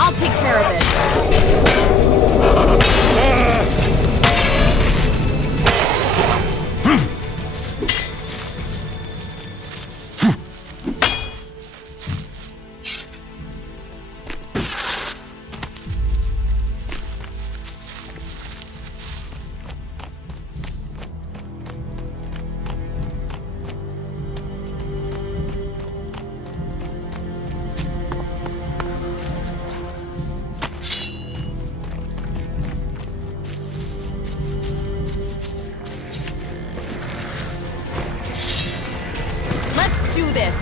I'll take care of it. Do this.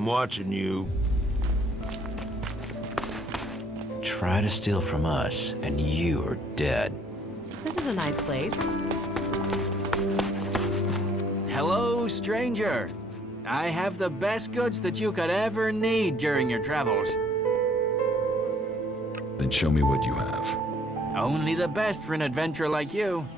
I'm watching you. Try to steal from us, and you are dead. This is a nice place. Hello, stranger. I have the best goods that you could ever need during your travels. Then show me what you have. Only the best for an adventurer like you.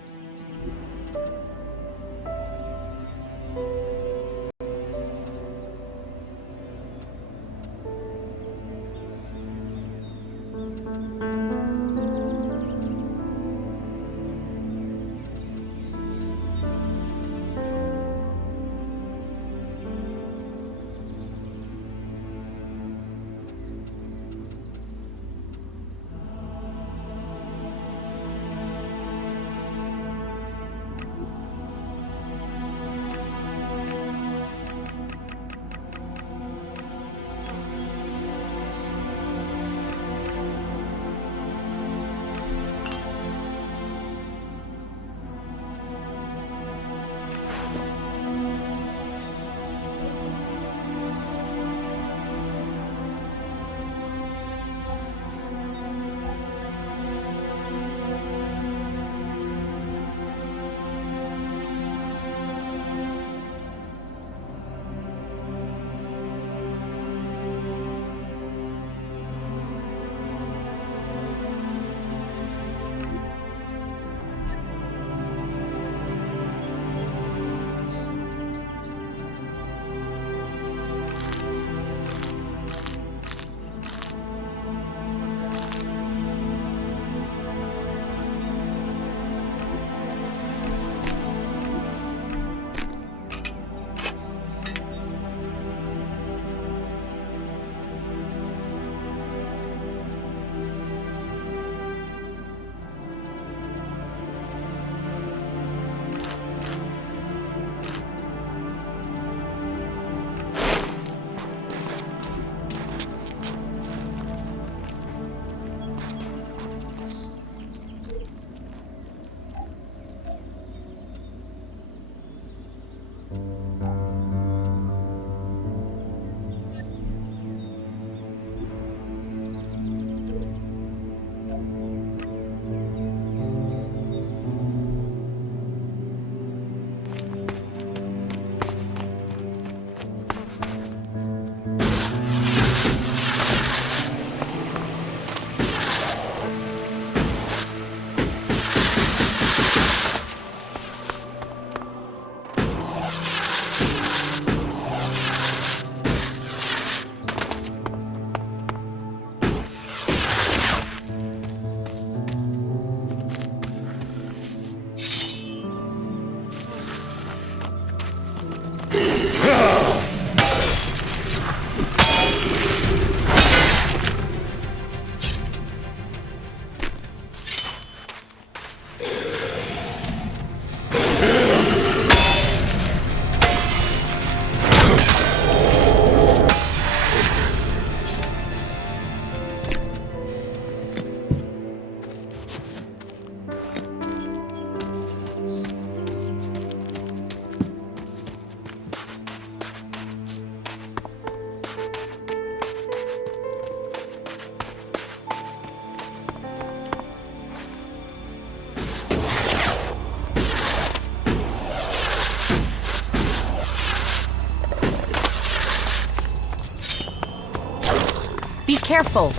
Be careful.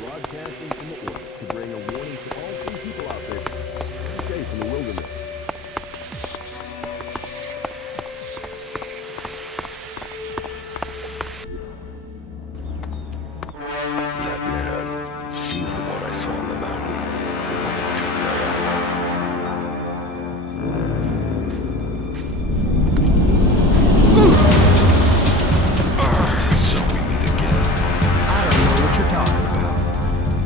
Broadcasting from the orbit to bring a warning to all 3 people out there. Safe in the wilderness. That man, he's the one I saw on the mountain. The one that took my armor. So we meet again. I don't know what you're talking about.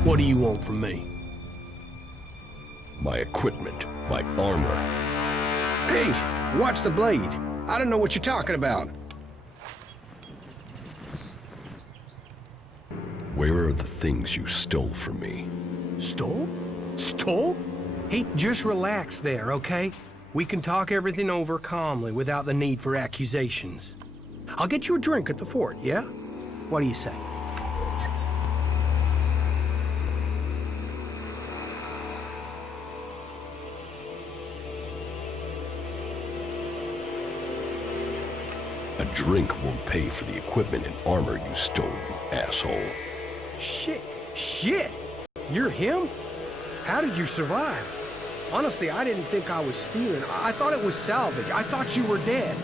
What do you want from me? My equipment, my armor. Hey, watch the blade. I don't know what you're talking about. Where are the things you stole from me? Stole? Stole? Hey, just relax there, okay? We can talk everything over calmly without the need for accusations. I'll get you a drink at the fort, yeah? What do you say? A drink won't pay for the equipment and armor you stole, you asshole. Shit! You're him? How did you survive? Honestly, I didn't think I was stealing. I thought it was salvage. I thought you were dead.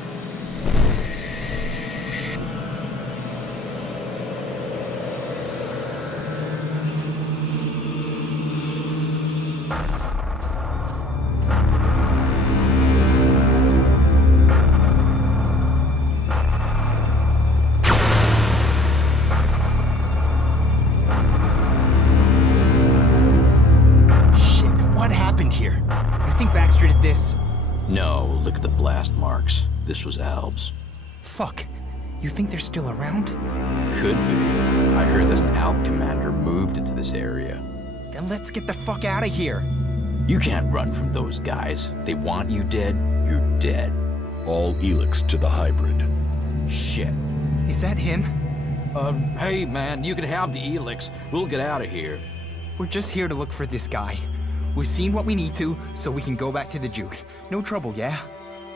Here. You think Baxter did this? No, look at the blast marks. This was Alb's. Fuck. You think they're still around? Could be. I heard there's an Alb commander moved into this area. Then let's get the fuck out of here. You can't run from those guys. They want you dead, you're dead. All Elex to the hybrid. Shit. Is that him? Hey man, you can have the Elex. We'll get out of here. We're just here to look for this guy. We've seen what we need to, so we can go back to the Duke. No trouble, yeah?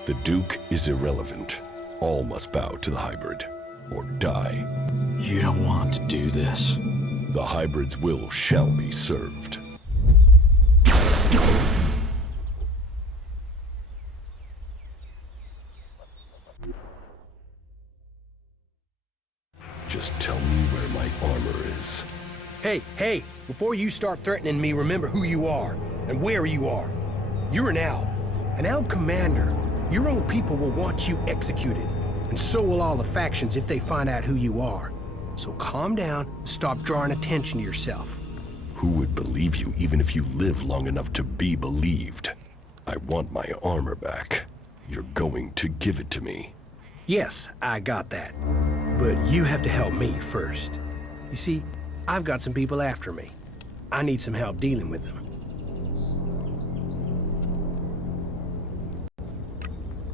The Duke is irrelevant. All must bow to the hybrid, or die. You don't want to do this. The hybrid's will shall be served. Just tell me where my armor is. Hey, before you start threatening me, remember who you are and where you are. You're an Alb commander. Your own people will want you executed, and so will all the factions if they find out who you are. So calm down, stop drawing attention to yourself. Who would believe you even if you live long enough to be believed? I want my armor back. You're going to give it to me. Yes, I got that. But you have to help me first. You see, I've got some people after me. I need some help dealing with them.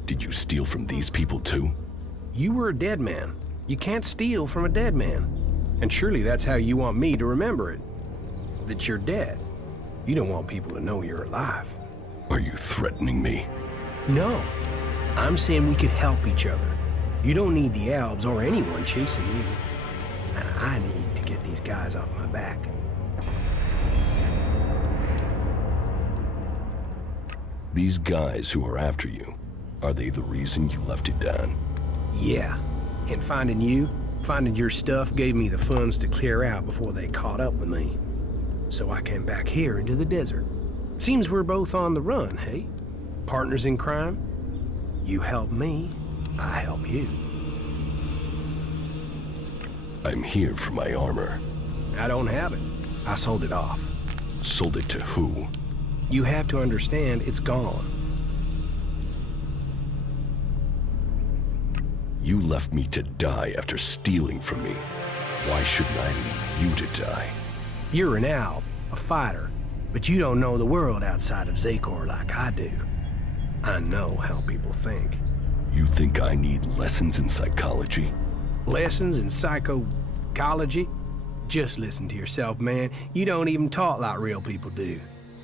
Did you steal from these people too? You were a dead man. You can't steal from a dead man. And surely that's how you want me to remember it. That you're dead. You don't want people to know you're alive. Are you threatening me? No. I'm saying we could help each other. You don't need the Albs or anyone chasing you. And I need to get these guys off my back. These guys who are after you, are they the reason you left it down? Yeah. And finding your stuff gave me the funds to clear out before they caught up with me. So I came back here into the desert. Seems we're both on the run, hey? Partners in crime? You help me, I help you. I'm here for my armor. I don't have it. I sold it off. Sold it to who? You have to understand it's gone. You left me to die after stealing from me. Why shouldn't I leave you to die? You're an Alb, a fighter, but you don't know the world outside of Zakor like I do. I know how people think. You think I need lessons in psychology? Lessons in psychology? Just listen to yourself, man. You don't even talk like real people do.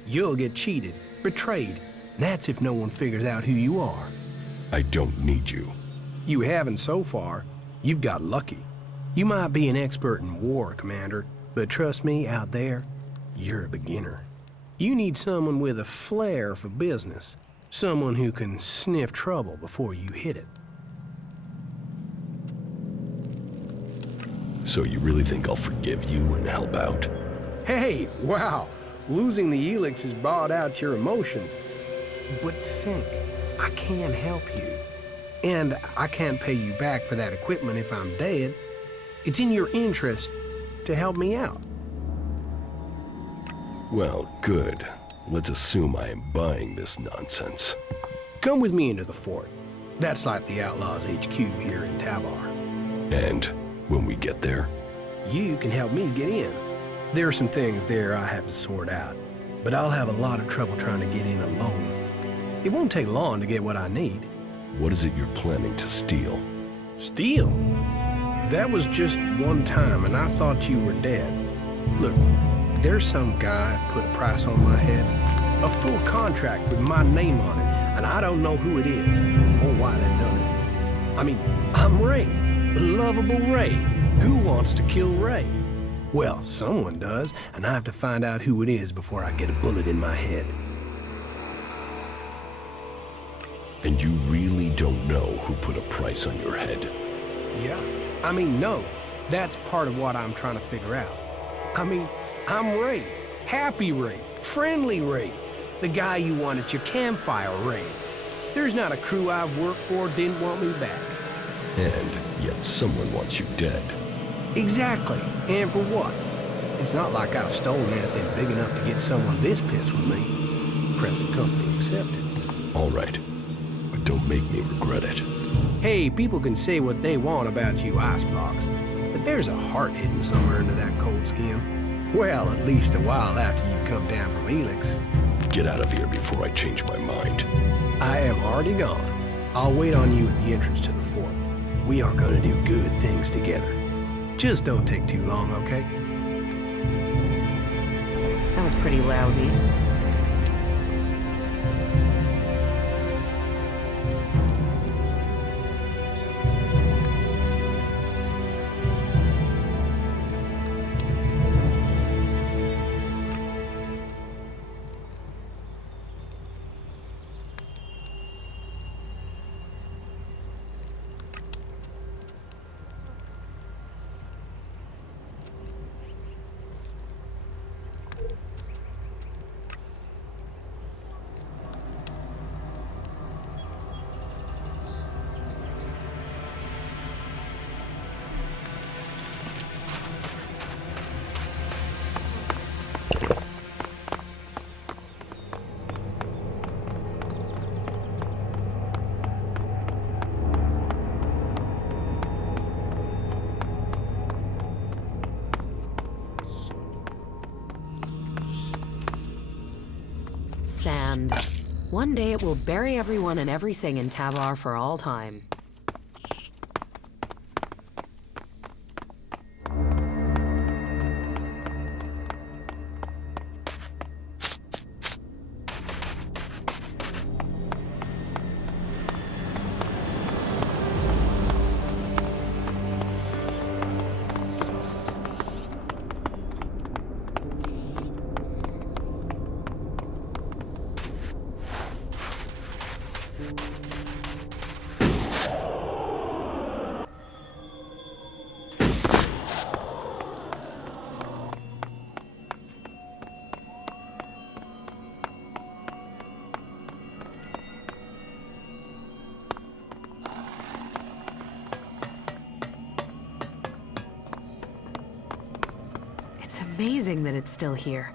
You'll get cheated, betrayed, and that's if no one figures out who you are. I don't need you. You haven't so far. You've got lucky. You might be an expert in war, Commander, but trust me, out there, you're a beginner. You need someone with a flair for business. Someone who can sniff trouble before you hit it. So you really think I'll forgive you and help out? Hey, wow. Losing the Elex has brought out your emotions. But think, I can help you. And I can't pay you back for that equipment if I'm dead. It's in your interest to help me out. Well, good. Let's assume I am buying this nonsense. Come with me into the fort. That's like the Outlaws HQ here in Tavar. And when we get there? You can help me get in. There are some things there I have to sort out, but I'll have a lot of trouble trying to get in alone. It won't take long to get what I need. What is it you're planning to steal? Steal? That was just one time, and I thought you were dead. Look, there's some guy put a price on my head. A full contract with my name on it, and I don't know who it is or why they done it. I mean, I'm Ray, the lovable Ray. Who wants to kill Ray? Well, someone does, and I have to find out who it is before I get a bullet in my head. And you really don't know who put a price on your head? Yeah. I mean, no. That's part of what I'm trying to figure out. I mean, I'm Ray. Happy Ray. Friendly Ray. The guy you want at your campfire, Ray. There's not a crew I've worked for didn't want me back. And yet someone wants you dead. Exactly. And for what? It's not like I've stolen anything big enough to get someone this pissed with me. Present company accepted. All right. But don't make me regret it. Hey, people can say what they want about you, Icebox, but there's a heart hidden somewhere under that cold skin. Well, at least a while after you come down from Elex. Get out of here before I change my mind. I am already gone. I'll wait on you at the entrance to the fort. We are gonna do good things together. Just don't take too long, okay? That was pretty lousy. Sand. One day it will bury everyone and everything in Tavar for all time. Amazing that it's still here.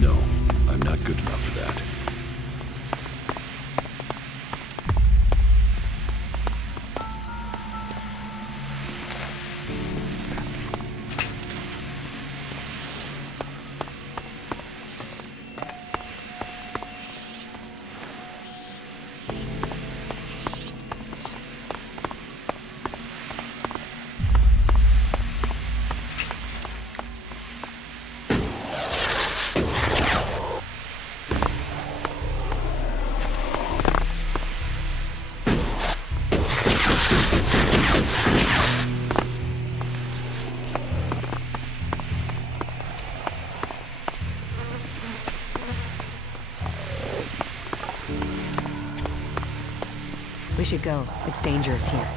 No, I'm not good enough for that. We should go. It's dangerous here.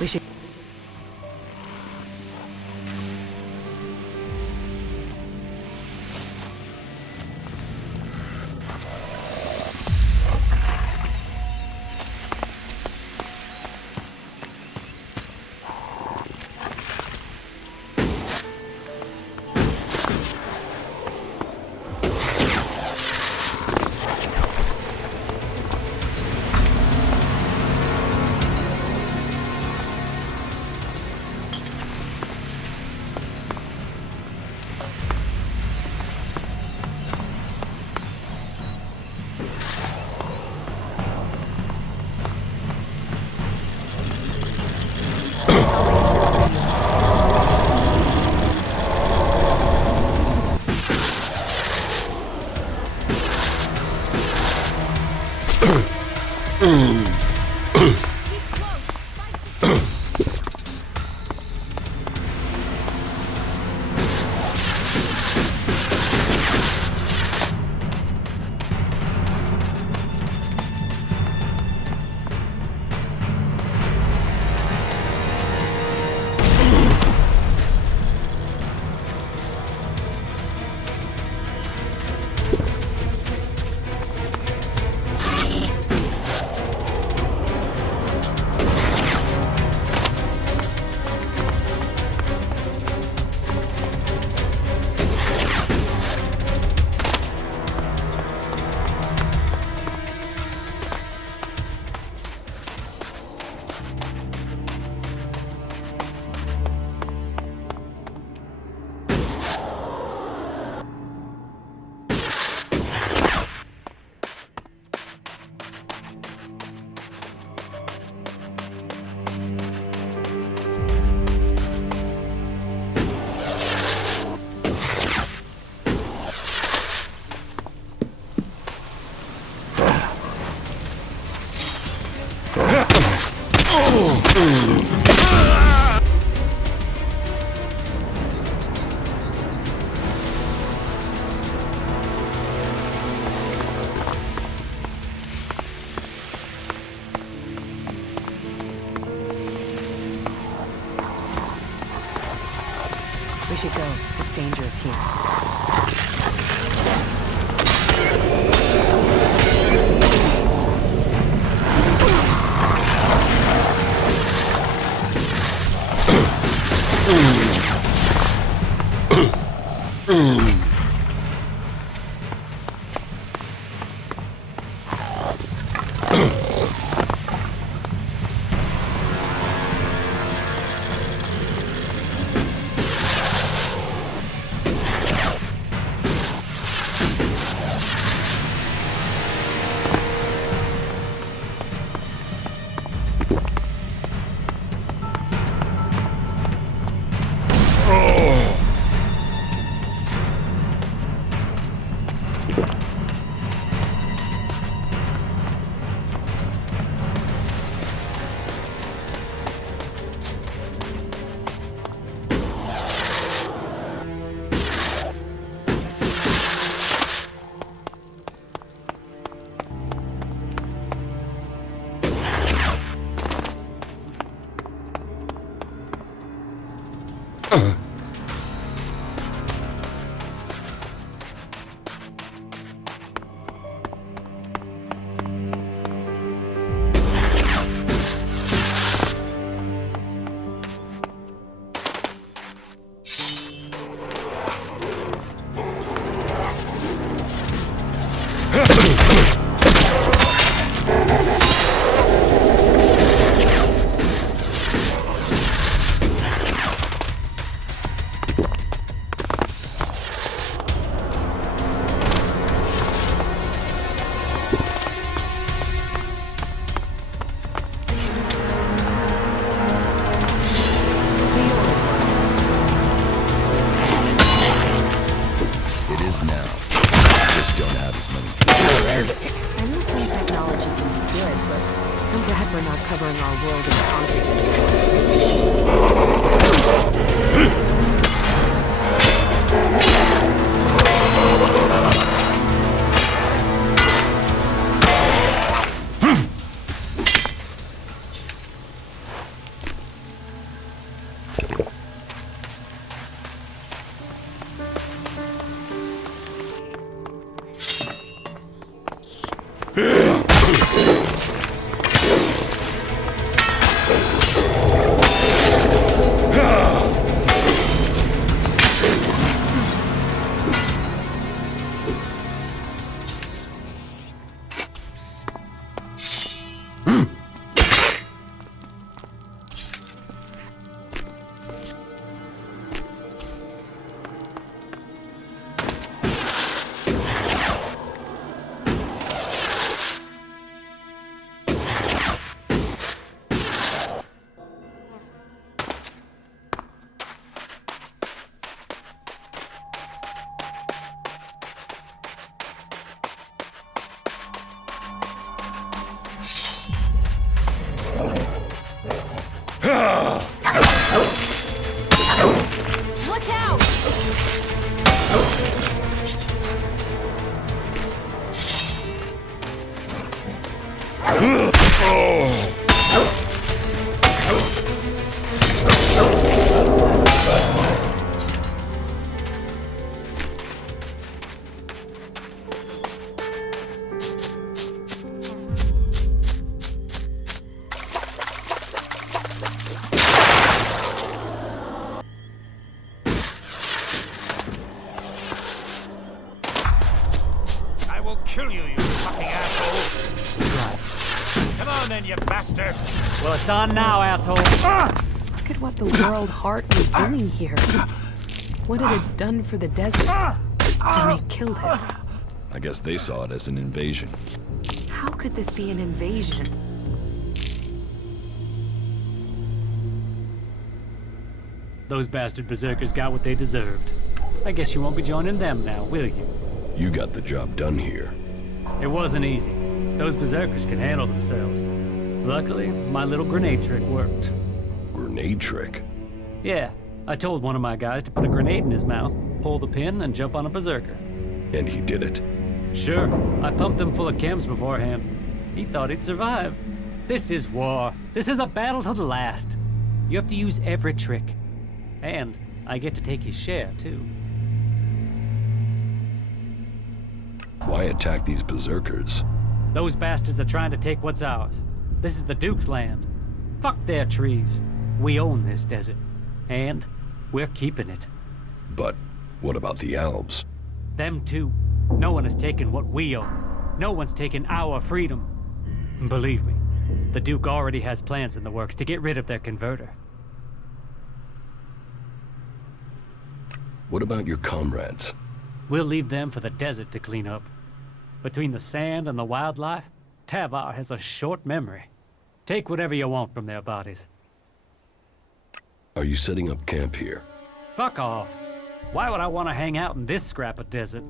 We should... should go. It's dangerous here. I know some technology can be good, but I'm glad we're not covering our world in concrete. Look out! Kill you, you fucking asshole! Come on then, you bastard! Well, it's on now, asshole! Look at what the World Heart was doing here. What it had done for the desert. And they killed it. I guess they saw it as an invasion. How could this be an invasion? Those bastard berserkers got what they deserved. I guess you won't be joining them now, will you? You got the job done here. It wasn't easy. Those berserkers can handle themselves. Luckily, my little grenade trick worked. Grenade trick? Yeah, I told one of my guys to put a grenade in his mouth, pull the pin, and jump on a berserker. And he did it. Sure, I pumped them full of chems beforehand. He thought he'd survive. This is war. This is a battle to the last. You have to use every trick. And I get to take his share, too. Why attack these berserkers? Those bastards are trying to take what's ours. This is the Duke's land. Fuck their trees. We own this desert. And we're keeping it. But what about the elves? Them too. No one has taken what we own. No one's taken our freedom. Believe me, the Duke already has plans in the works to get rid of their converter. What about your comrades? We'll leave them for the desert to clean up. Between the sand and the wildlife, Tavar has a short memory. Take whatever you want from their bodies. Are you setting up camp here? Fuck off. Why would I want to hang out in this scrap of desert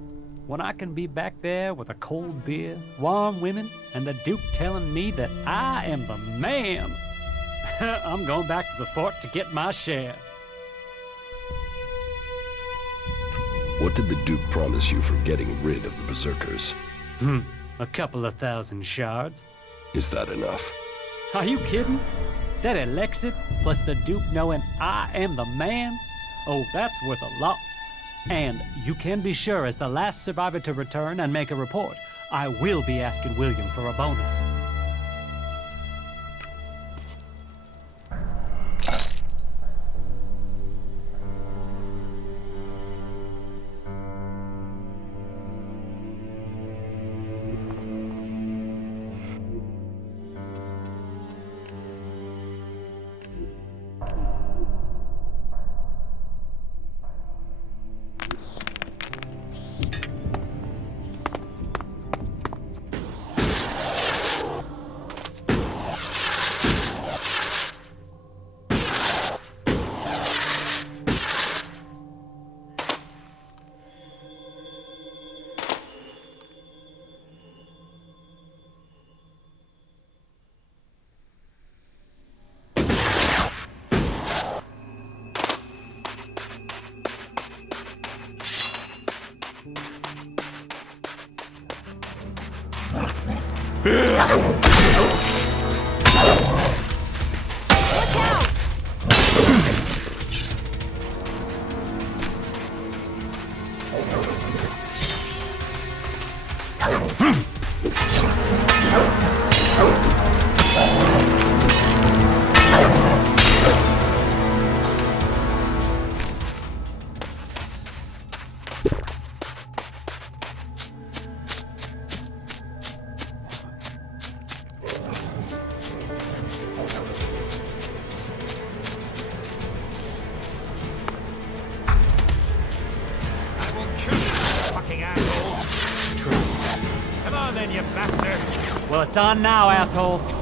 when I can be back there with a cold beer, warm women, and the Duke telling me that I am the man? I'm going back to the fort to get my share. What did the Duke promise you for getting rid of the berserkers? A couple of thousand shards. Is that enough? Are you kidding? That Elex plus the Duke knowing I am the man? Oh, that's worth a lot. And you can be sure, as the last survivor to return and make a report, I will be asking William for a bonus. Well, it's on now, asshole. Running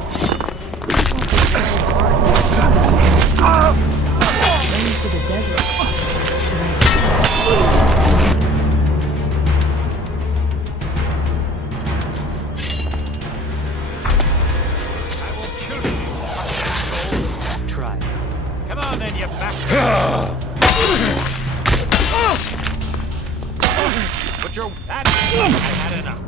through the desert. I will kill you, you fucking asshole. Try. Come on then, you bastard. Put your... I had enough.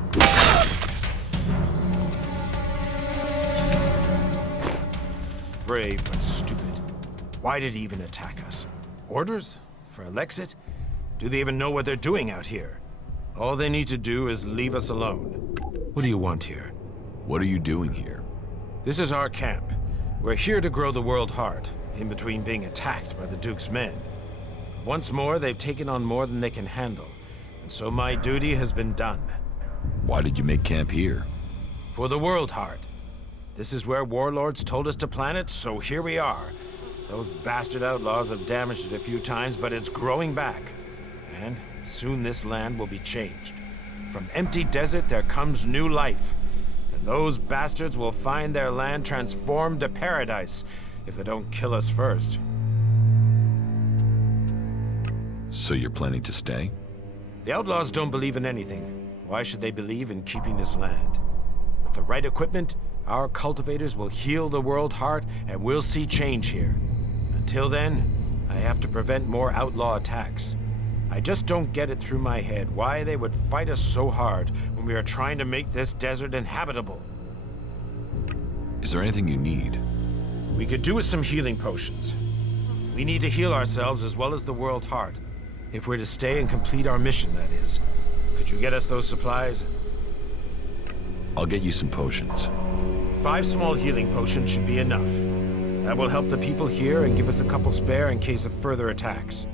Brave but stupid. Why did he even attack us? Orders? For Elex? Do they even know what they're doing out here? All they need to do is leave us alone. What do you want here? What are you doing here? This is our camp. We're here to grow the world heart, in between being attacked by the Duke's men. Once more, they've taken on more than they can handle, and so my duty has been done. Why did you make camp here? For the world heart. This is where warlords told us to plant it, so here we are. Those bastard outlaws have damaged it a few times, but it's growing back. And soon this land will be changed. From empty desert, there comes new life. And those bastards will find their land transformed to paradise, if they don't kill us first. So you're planning to stay? The outlaws don't believe in anything. Why should they believe in keeping this land? With the right equipment, our cultivators will heal the world heart, and we'll see change here. Until then, I have to prevent more outlaw attacks. I just don't get it through my head why they would fight us so hard when we are trying to make this desert inhabitable. Is there anything you need? We could do with some healing potions. We need to heal ourselves as well as the World Heart. If we're to stay and complete our mission, that is. Could you get us those supplies? I'll get you some potions. 5 small healing potions should be enough. That will help the people here and give us a couple spare in case of further attacks.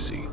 easy.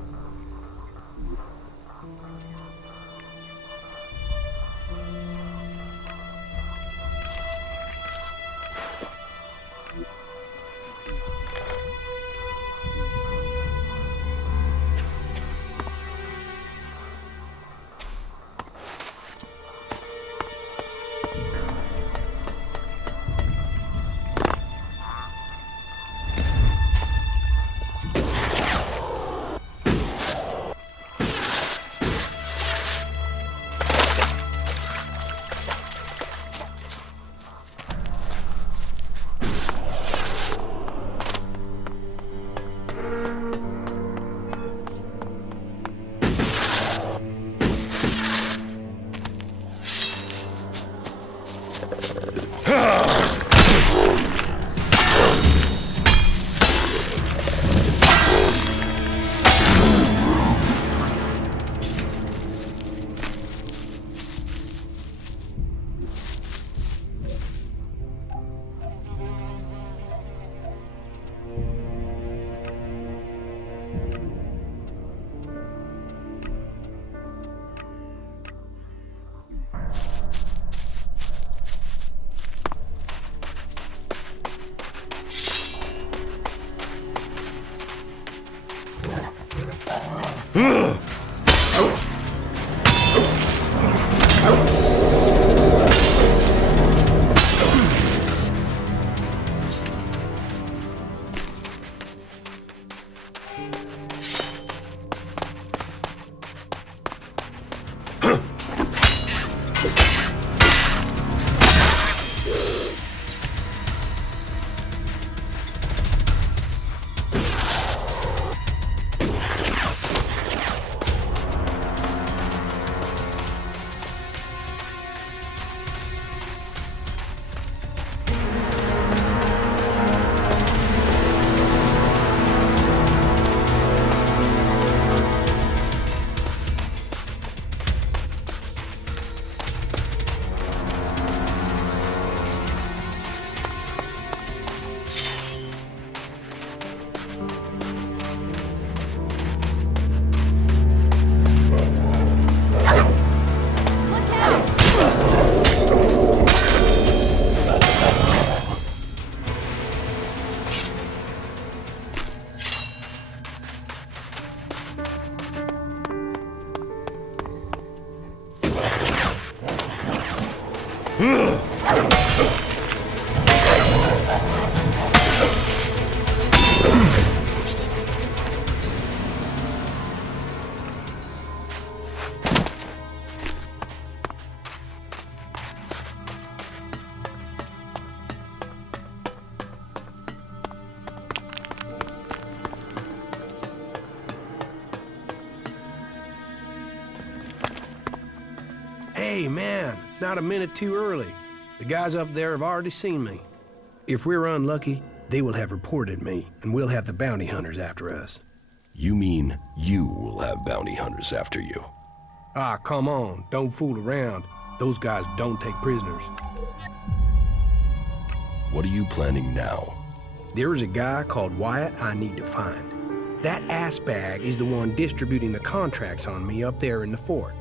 Hey, man, not a minute too early. The guys up there have already seen me. If we're unlucky, they will have reported me, and we'll have the bounty hunters after us. You mean you will have bounty hunters after you? Ah, come on, don't fool around. Those guys don't take prisoners. What are you planning now? There is a guy called Wyatt I need to find. That assbag is the one distributing the contracts on me up there in the fort.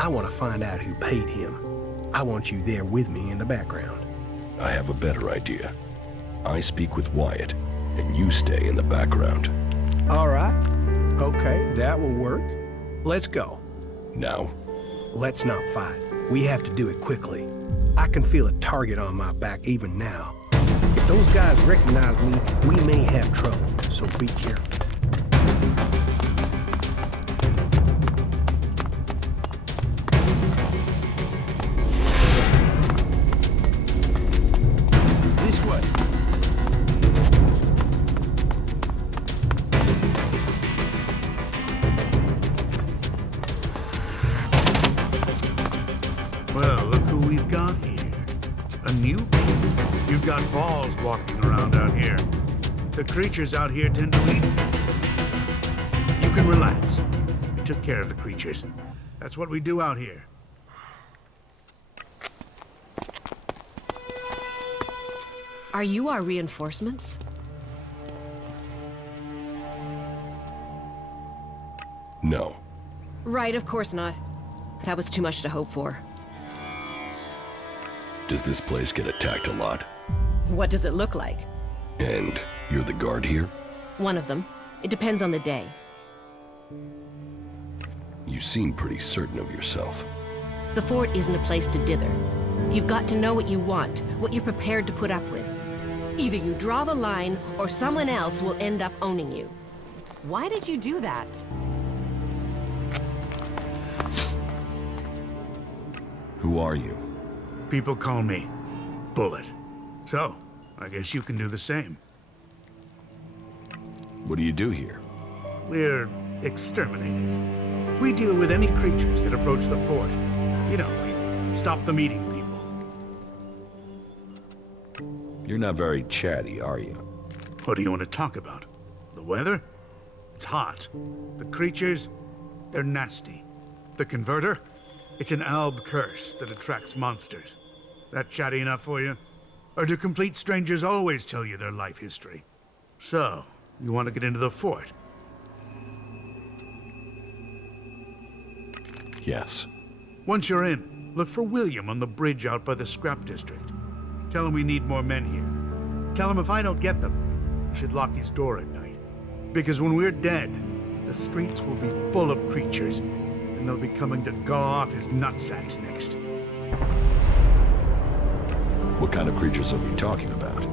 I want to find out who paid him. I want you there with me in the background. I have a better idea. I speak with Wyatt, and you stay in the background. All right. Okay, that will work. Let's go. Now? Let's not fight. We have to do it quickly. I can feel a target on my back even now. If those guys recognize me, we may have trouble, so be careful. This way. Well, look who we've got here. A newbie. You've got balls walking around out here. The creatures out here tend to eat. You can relax. We took care of the creatures. That's what we do out here. Are you our reinforcements? No. Right, of course not. That was too much to hope for. Does this place get attacked a lot? What does it look like? And you're the guard here? One of them. It depends on the day. You seem pretty certain of yourself. The fort isn't a place to dither. You've got to know what you want, what you're prepared to put up with. Either you draw the line, or someone else will end up owning you. Why did you do that? Who are you? People call me Bullet. So, I guess you can do the same. What do you do here? We're exterminators. We deal with any creatures that approach the fort. You know, we stop them eating people. You're not very chatty, are you? What do you want to talk about? The weather? It's hot. The creatures? They're nasty. The converter? It's an alb curse that attracts monsters. That chatty enough for you? Or do complete strangers always tell you their life history? So, you want to get into the fort? Yes. Once you're in, look for William on the bridge out by the scrap district. Tell him we need more men here. Tell him if I don't get them, he should lock his door at night. Because when we're dead, the streets will be full of creatures, and they'll be coming to gnaw off his nutsacks next. What kind of creatures are we talking about?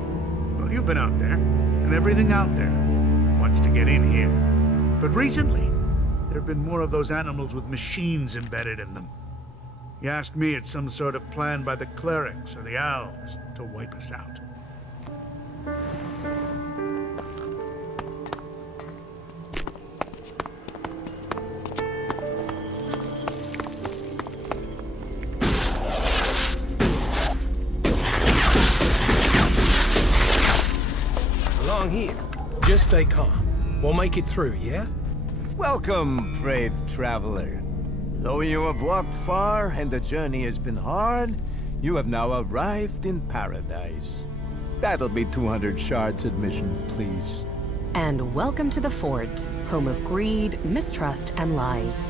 Well, you've been out there, and everything out there wants to get in here. But recently, there have been more of those animals with machines embedded in them. You ask me, it's some sort of plan by the clerics or the elves to wipe us out. Along here. Just stay calm. We'll make it through, yeah? Welcome, brave traveler. Though you have walked far and the journey has been hard, you have now arrived in paradise. That'll be 200 shards admission, please. And welcome to the fort, home of greed, mistrust, and lies.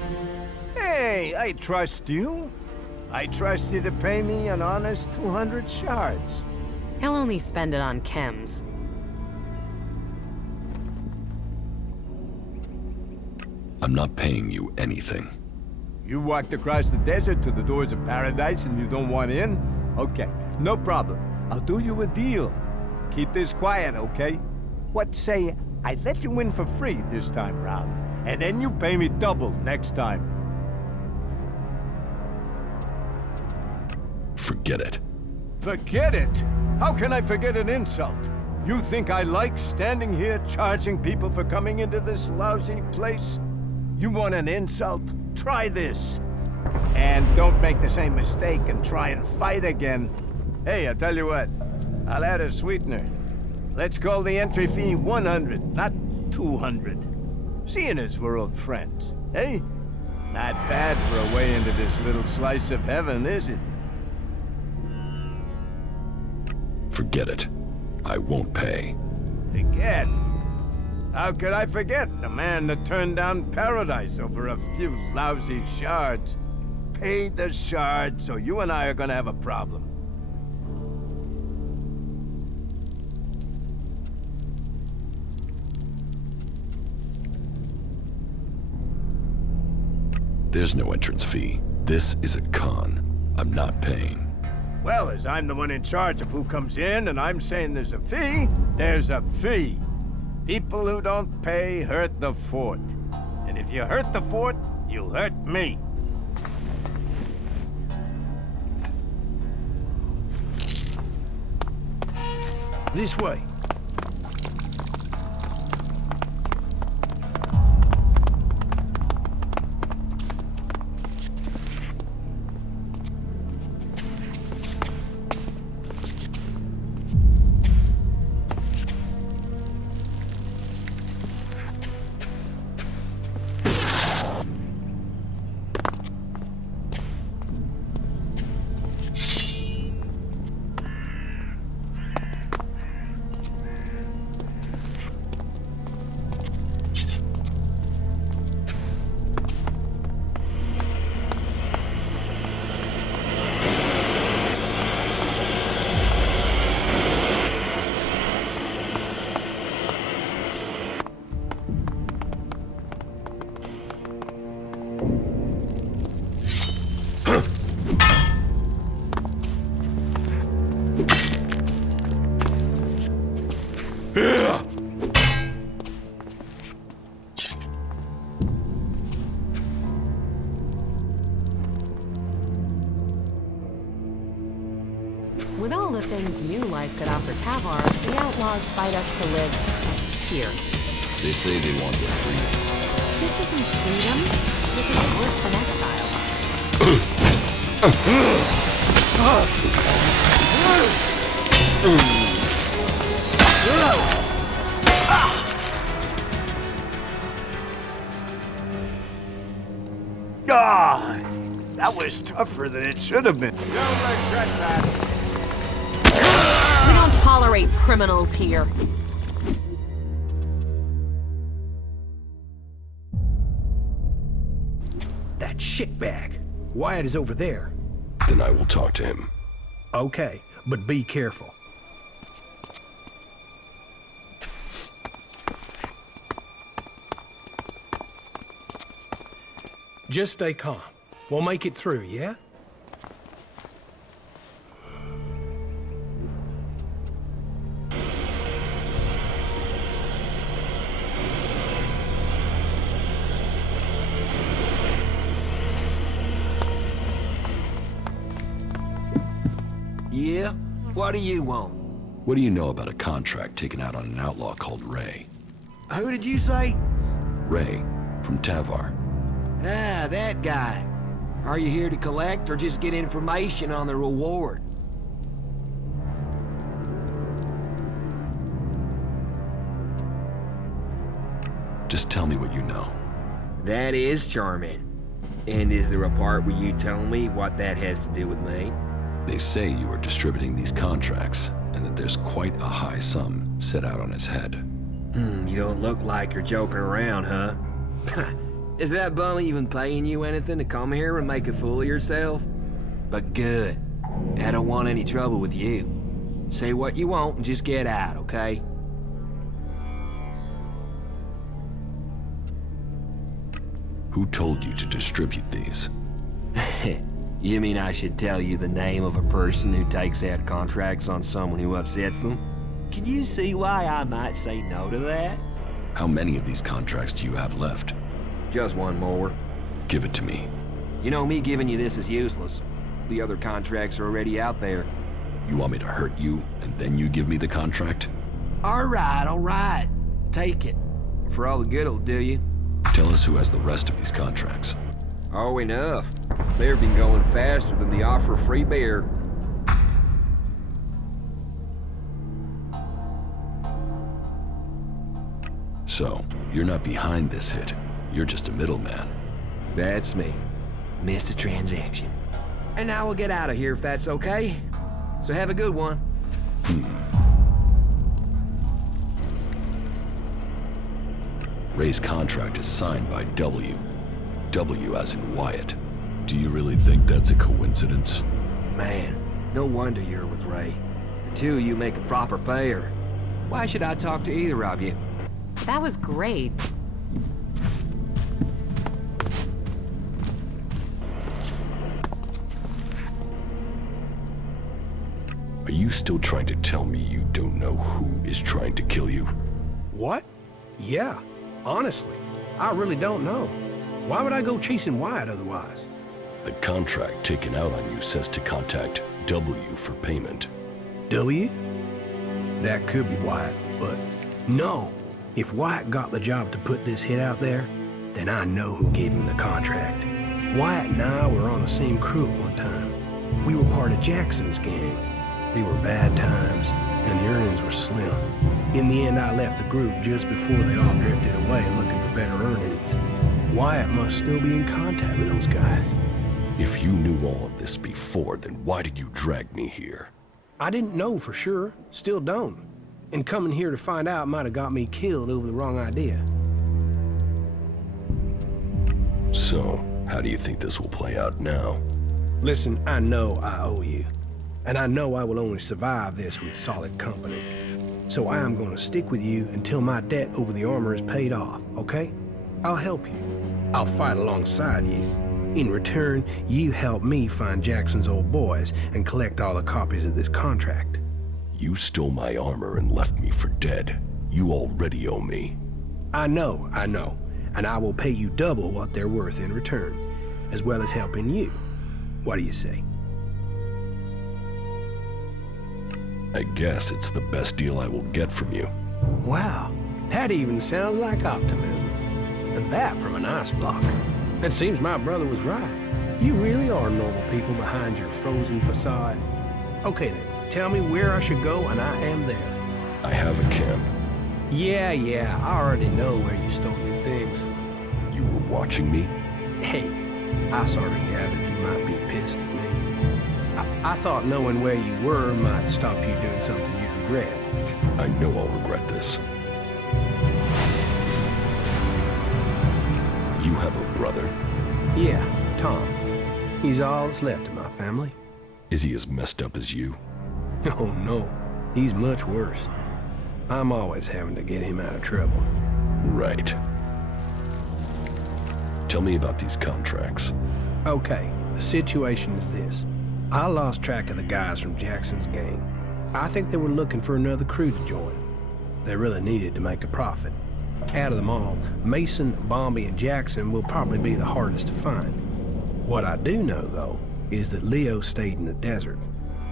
Hey, I trust you. I trust you to pay me an honest 200 shards. He'll only spend it on chems. I'm not paying you anything. You walked across the desert to the doors of paradise and you don't want in? Okay, no problem. I'll do you a deal. Keep this quiet, okay? What say I let you in for free this time round, and then you pay me double next time. Forget it. Forget it? How can I forget an insult? You think I like standing here charging people for coming into this lousy place? You want an insult? Try this. And don't make the same mistake and try and fight again. Hey, I'll tell you what. I'll add a sweetener. Let's call the entry fee 100, not 200. Seeing as we're old friends, eh? Not bad for a way into this little slice of heaven, is it? Forget it. I won't pay. Forget? How could I forget the man that turned down paradise over a few lousy shards? Pay the shards, so you and I are gonna have a problem. There's no entrance fee. This is a con. I'm not paying. Well, as I'm the one in charge of who comes in, and I'm saying there's a fee, there's a fee. People who don't pay hurt the fort. And if you hurt the fort, you hurt me. This way. With all the things new life could offer Tavar, the outlaws fight us to live here. They say they want their freedom. This isn't freedom. This is worse than exile. Ah, that was tougher than it should have been. Don't regret that. We don't tolerate criminals here. That shitbag. Wyatt is over there. Then I will talk to him. Okay, but be careful. Just stay calm. We'll make it through, yeah? Yeah? What do you want? What do you know about a contract taken out on an outlaw called Ray? Who did you say? Ray, from Tavar. Ah, that guy. Are you here to collect or just get information on the reward? Just tell me what you know. That is charming. And is there a part where you tell me what that has to do with me? They say you are distributing these contracts, and that there's quite a high sum set out on his head. You don't look like you're joking around, huh? Is that bum even paying you anything to come here and make a fool of yourself? But good. I don't want any trouble with you. Say what you want and just get out, okay? Who told you to distribute these? You mean I should tell you the name of a person who takes out contracts on someone who upsets them? Can you see why I might say no to that? How many of these contracts do you have left? Just one more. Give it to me. You know, me giving you this is useless. The other contracts are already out there. You want me to hurt you, and then you give me the contract? All right. Take it. For all the good it'll do you. Tell us who has the rest of these contracts. Oh, enough. They've been going faster than the offer of free beer. So, you're not behind this hit. You're just a middleman. That's me. Missed a transaction. And now we'll get out of here if that's okay. So have a good one. Ray's contract is signed by W. W as in Wyatt. Do you really think that's a coincidence? Man, no wonder you're with Ray. The two of you make a proper pair. Why should I talk to either of you? That was great. Are you still trying to tell me you don't know who is trying to kill you? What? Yeah, honestly, I really don't know. Why would I go chasing Wyatt otherwise? The contract taken out on you says to contact W for payment. W? That could be Wyatt, but no. If Wyatt got the job to put this hit out there, then I know who gave him the contract. Wyatt and I were on the same crew at one time. We were part of Jackson's gang. They were bad times, and the earnings were slim. In the end, I left the group just before they all drifted away looking for better earnings. Wyatt must still be in contact with those guys. If you knew all of this before, then why did you drag me here? I didn't know for sure, still don't. And coming here to find out might have got me killed over the wrong idea. So, how do you think this will play out now? Listen, I know I owe you. And I know I will only survive this with solid company. So I am going to stick with you until my debt over the armor is paid off, okay? I'll help you. I'll fight alongside you. In return, you help me find Jackson's old boys and collect all the copies of this contract. You stole my armor and left me for dead. You already owe me. I know. And I will pay you double what they're worth in return, as well as helping you. What do you say? I guess it's the best deal I will get from you. Wow, that even sounds like optimism. And that from an ice block. It seems my brother was right. You really are normal people behind your frozen facade. Okay then, tell me where I should go and I am there. I have a camp. Yeah, I already know where you stole your things. You were watching me? Hey, I sort of gathered you might be pissed at me. I thought knowing where you were might stop you doing something you'd regret. I know I'll regret this. You have a brother? Yeah, Tom. He's all that's left of my family. Is he as messed up as you? Oh no, he's much worse. I'm always having to get him out of trouble. Right. Tell me about these contracts. Okay, the situation is this. I lost track of the guys from Jackson's gang. I think they were looking for another crew to join. They really needed to make a profit. Out of them all, Mason, Bombi, and Jackson will probably be the hardest to find. What I do know, though, is that Leo stayed in the desert.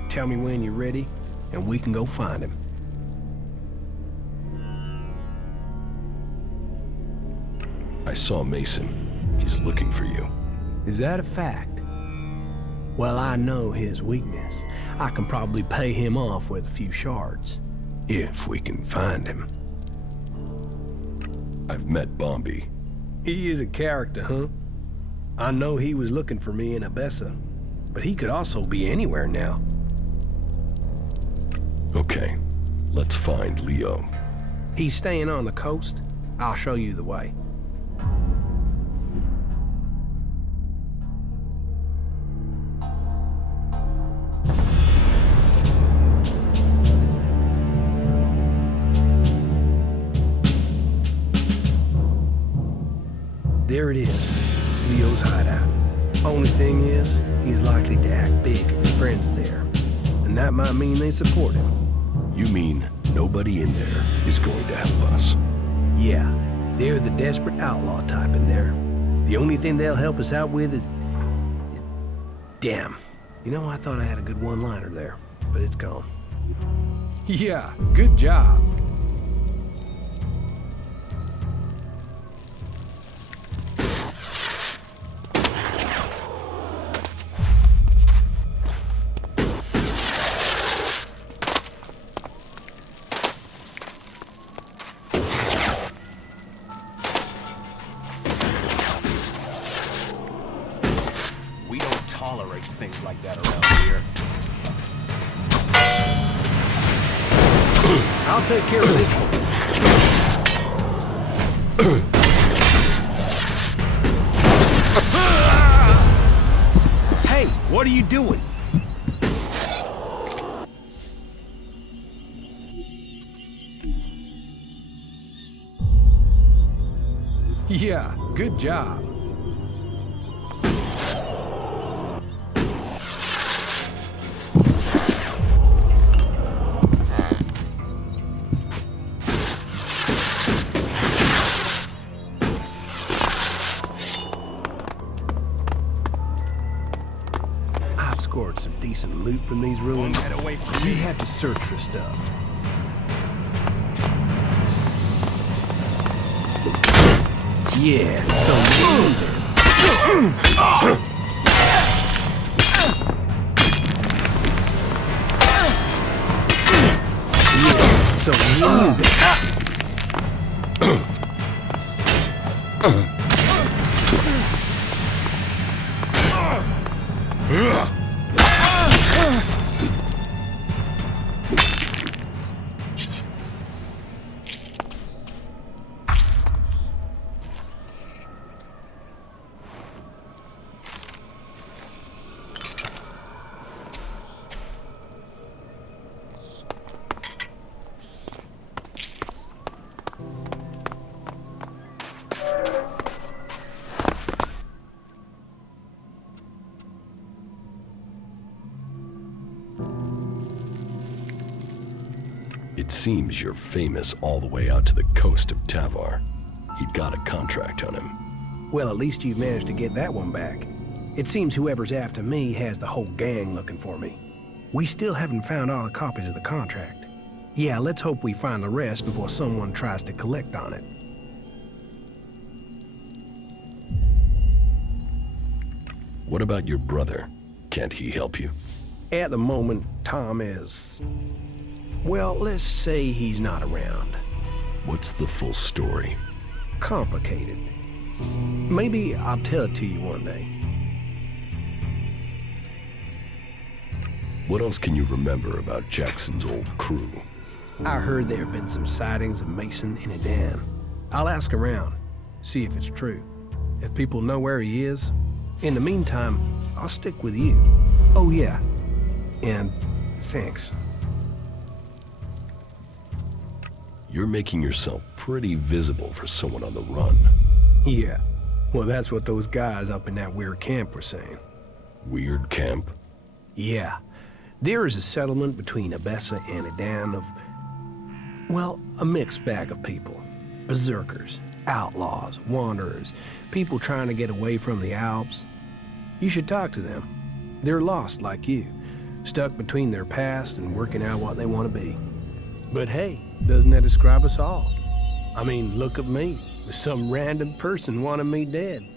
Tell me when you're ready, and we can go find him. I saw Mason. He's looking for you. Is that a fact? Well, I know his weakness. I can probably pay him off with a few shards. If we can find him. I've met Bombi. He is a character, huh? I know he was looking for me in Abessa, but he could also be anywhere now. Okay, let's find Leo. He's staying on the coast. I'll show you the way. There it is, Leo's hideout. Only thing is, he's likely to act big if his friends are there. And that might mean they support him. You mean nobody in there is going to help us? Yeah, they're the desperate outlaw type in there. The only thing they'll help us out with is... Damn. You know, I thought I had a good one-liner there, but it's gone. Yeah, good job. Tolerate things like that around here. I'll take care of this one. Hey, what are you doing? Yeah, good job. Scored some decent loot from these ruins. You have to search for stuff. Yeah, so It seems you're famous all the way out to the coast of Tavar. He'd got a contract on him. Well, at least you've managed to get that one back. It seems whoever's after me has the whole gang looking for me. We still haven't found all the copies of the contract. Yeah, let's hope we find the rest before someone tries to collect on it. What about your brother? Can't he help you? At the moment, Tom is... well, let's say he's not around. What's the full story? Complicated. Maybe I'll tell it to you one day. What else can you remember about Jackson's old crew? I heard there have been some sightings of Mason in Edan. I'll ask around, see if it's true. If people know where he is. In the meantime, I'll stick with you. Oh yeah, and thanks. You're making yourself pretty visible for someone on the run. Yeah, well that's what those guys up in that weird camp were saying. Weird camp? Yeah. There is a settlement between Abessa and Edan of, well, a mixed bag of people. Berserkers, outlaws, wanderers, people trying to get away from the Alps. You should talk to them. They're lost like you, stuck between their past and working out what they want to be. But hey, doesn't that describe us all? I mean, look at me, with some random person wanting me dead.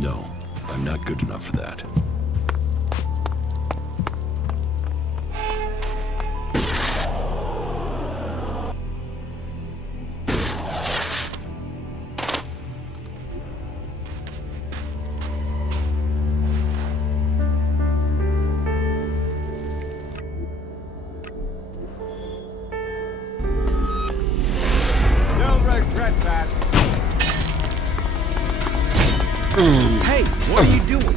No, I'm not good enough for that. Don't regret that. Hey, what are you doing?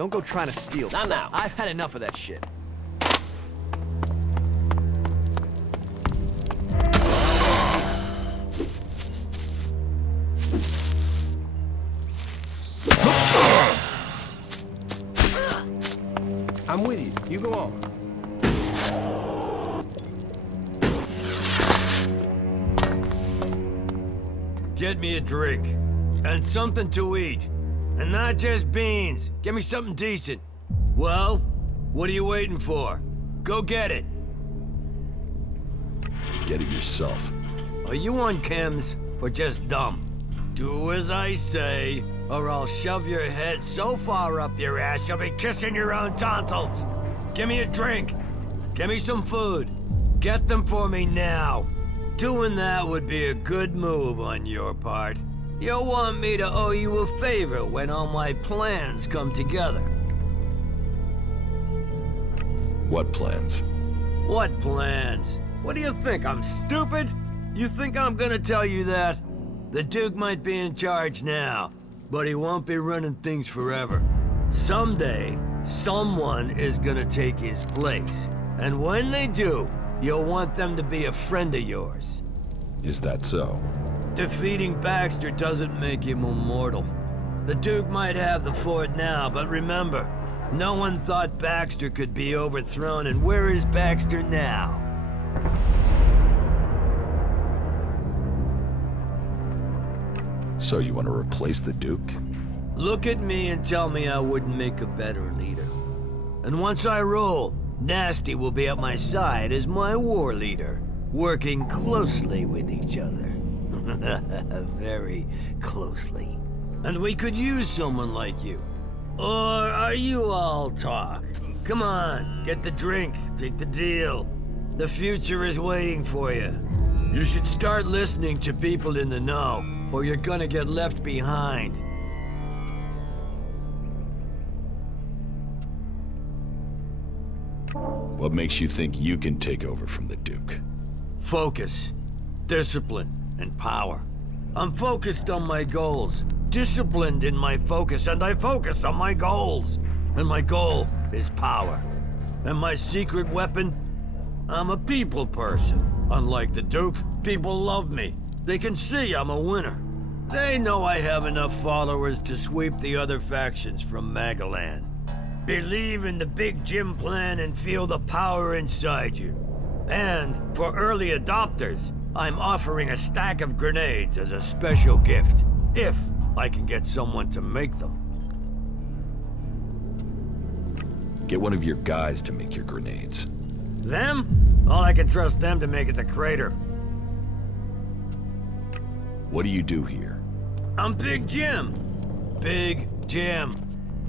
Don't go trying to steal Not stuff. now. I've had enough of that shit. I'm with you. You go on. Get me a drink. And something to eat. And not just beans. Get me something decent. Well, what are you waiting for? Go get it. Get it yourself. Are you on chems or just dumb? Do as I say, or I'll shove your head so far up your ass you'll be kissing your own tonsils. Give me a drink. Give me some food. Get them for me now. Doing that would be a good move on your part. You'll want me to owe you a favor when all my plans come together. What plans? What plans? What do you think, I'm stupid? You think I'm gonna tell you that? The Duke might be in charge now, but he won't be running things forever. Someday, someone is gonna take his place. And when they do, you'll want them to be a friend of yours. Is that so? Defeating Baxter doesn't make him immortal. The Duke might have the fort now, but remember, no one thought Baxter could be overthrown, and where is Baxter now? So you want to replace the Duke? Look at me and tell me I wouldn't make a better leader. And once I rule, Nasty will be at my side as my war leader, working closely with each other. Very closely. And we could use someone like you. Or are you all talk? Come on, get the drink, take the deal. The future is waiting for you. You should start listening to people in the know, or you're gonna get left behind. What makes you think you can take over from the Duke? Focus, discipline, and power. I'm focused on my goals, disciplined in my focus, and I focus on my goals. And my goal is power. And my secret weapon? I'm a people person. Unlike the Duke, people love me. They can see I'm a winner. They know I have enough followers to sweep the other factions from Magaland. Believe in the Big Jim plan and feel the power inside you. And for early adopters, I'm offering a stack of grenades as a special gift, if I can get someone to make them. Get one of your guys to make your grenades. Them? All I can trust them to make is a crater. What do you do here? I'm Big Jim. Big Jim.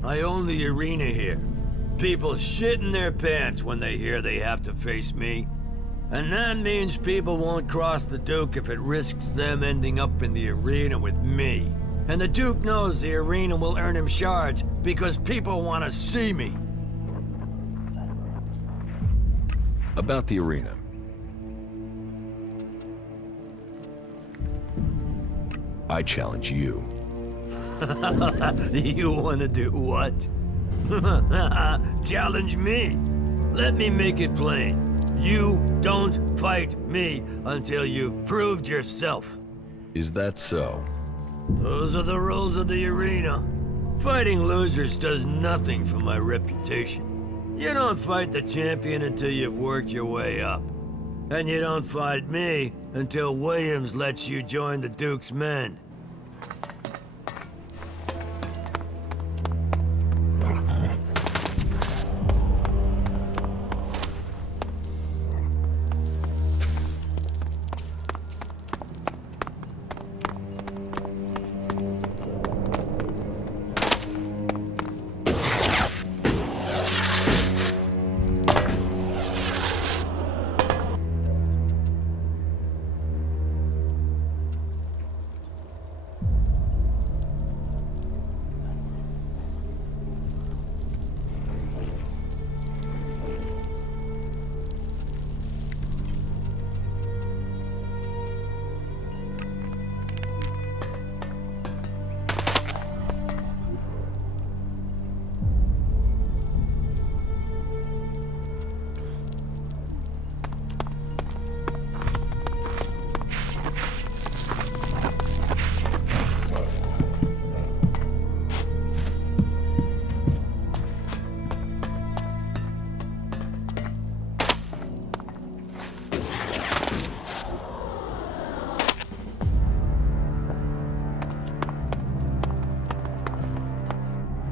I own the arena here. People shit in their pants when they hear they have to face me. And that means people won't cross the Duke if it risks them ending up in the arena with me. And the Duke knows the arena will earn him shards because people want to see me. About the arena. I challenge you. You want to do what? Challenge me. Let me make it plain. You don't fight me until you've proved yourself. Is that so? Those are the rules of the arena. Fighting losers does nothing for my reputation. You don't fight the champion until you've worked your way up. And you don't fight me until Williams lets you join the Duke's men.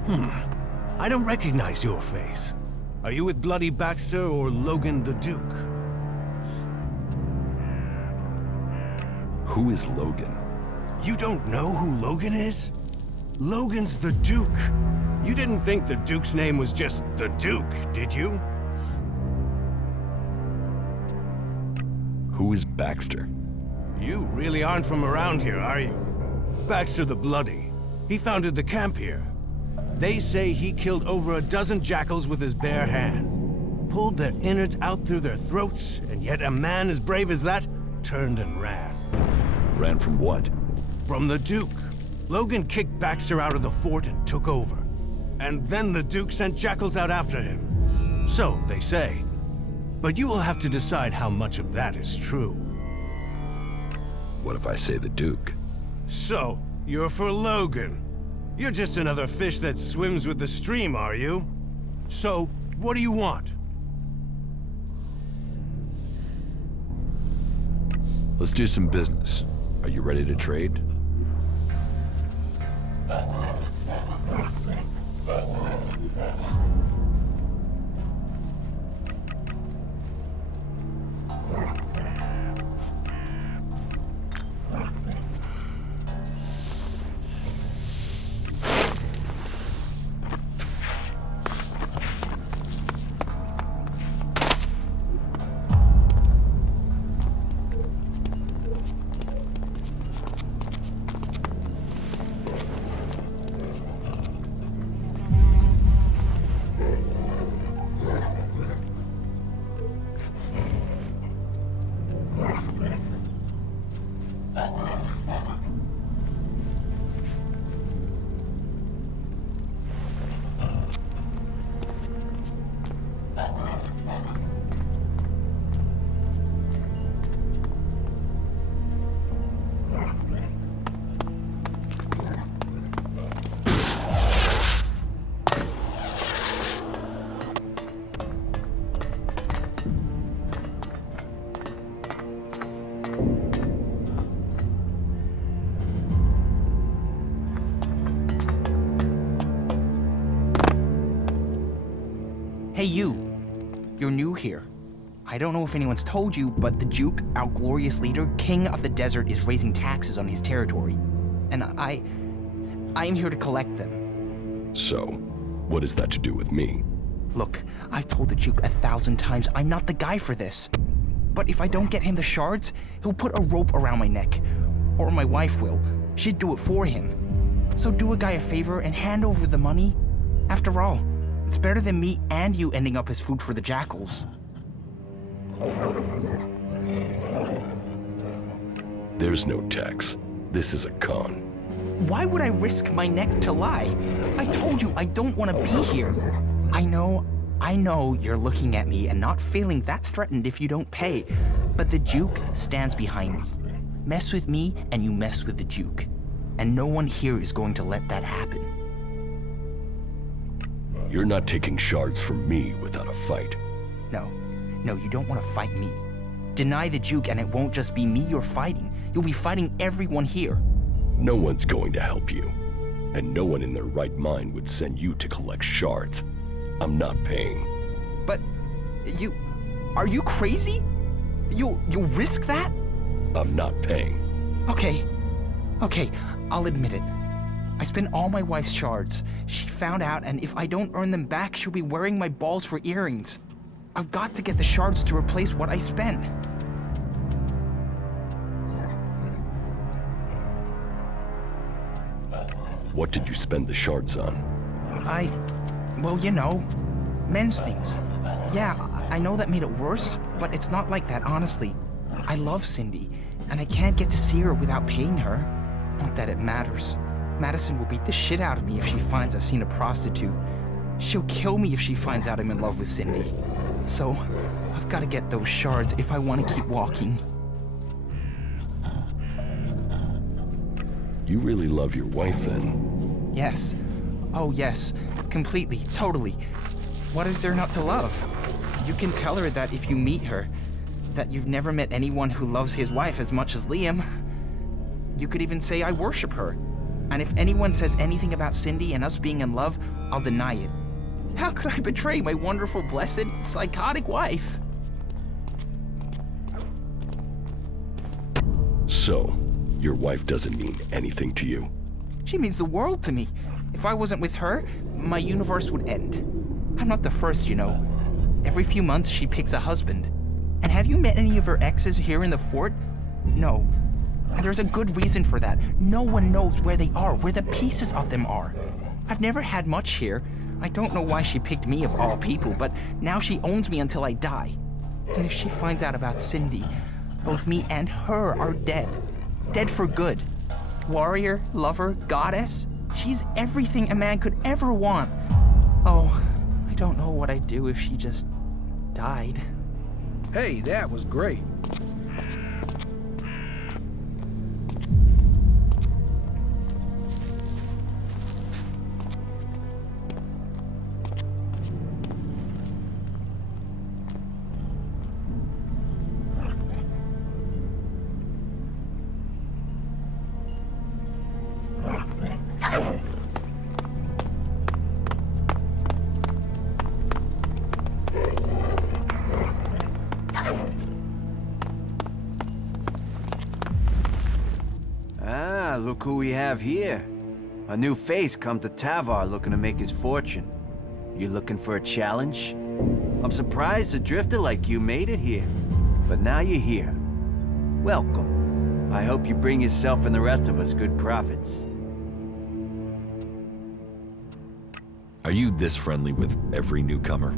I don't recognize your face. Are you with Bloody Baxter or Logan the Duke? Who is Logan? You don't know who Logan is? Logan's the Duke. You didn't think the Duke's name was just the Duke, did you? Who is Baxter? You really aren't from around here, are you? Baxter the Bloody. He founded the camp here. They say he killed over a dozen jackals with his bare hands, pulled their innards out through their throats, and yet a man as brave as that turned and ran. Ran from what? From the Duke. Logan kicked Baxter out of the fort and took over. And then the Duke sent jackals out after him. So, they say. But you will have to decide how much of that is true. What if I say the Duke? So, you're for Logan. You're just another fish that swims with the stream, are you? So, what do you want? Let's do some business. Are you ready to trade? Hey, you. You're new here. I don't know if anyone's told you, but the Duke, our glorious leader, king of the desert, is raising taxes on his territory. And I am here to collect them. So, what is that to do with me? Look, I've told the Duke 1,000 times I'm not the guy for this. But if I don't get him the shards, he'll put a rope around my neck. Or my wife will. She'd do it for him. So do a guy a favor and hand over the money. After all, it's better than me and you ending up as food for the jackals. There's no tax. This is a con. Why would I risk my neck to lie? I told you I don't want to be here. I know you're looking at me and not feeling that threatened if you don't pay, but the Duke stands behind me. Mess with me and you mess with the Duke. And no one here is going to let that happen. You're not taking shards from me without a fight. No, you don't want to fight me. Deny the Duke and it won't just be me you're fighting. You'll be fighting everyone here. No one's going to help you. And no one in their right mind would send you to collect shards. I'm not paying. But are you crazy? You'll risk that? I'm not paying. Okay, I'll admit it. I spent all my wife's shards. She found out, and if I don't earn them back, she'll be wearing my balls for earrings. I've got to get the shards to replace what I spent. What did you spend the shards on? Well, you know, men's things. Yeah, I know that made it worse, but it's not like that, honestly. I love Cindy, and I can't get to see her without paying her. Not that it matters. Madison will beat the shit out of me if she finds I've seen a prostitute. She'll kill me if she finds out I'm in love with Cindy. So, I've got to get those shards if I want to keep walking. You really love your wife, then? Yes. Oh, yes. Completely. Totally. What is there not to love? You can tell her that if you meet her, that you've never met anyone who loves his wife as much as Liam. You could even say I worship her. And if anyone says anything about Cindy and us being in love, I'll deny it. How could I betray my wonderful, blessed, psychotic wife? So, your wife doesn't mean anything to you? She means the world to me. If I wasn't with her, my universe would end. I'm not the first, you know. Every few months, she picks a husband. And have you met any of her exes here in the fort? No. And there's a good reason for that. No one knows where they are, where the pieces of them are. I've never had much here. I don't know why she picked me of all people, but now she owns me until I die. And if she finds out about Cindy, both me and her are dead. Dead for good. Warrior, lover, goddess. She's everything a man could ever want. Oh, I don't know what I'd do if she just died. Hey, that was great. Ah, look who we have here. A new face come to Tavar looking to make his fortune. You looking for a challenge? I'm surprised a drifter like you made it here. But now you're here. Welcome. I hope you bring yourself and the rest of us good profits. Are you this friendly with every newcomer?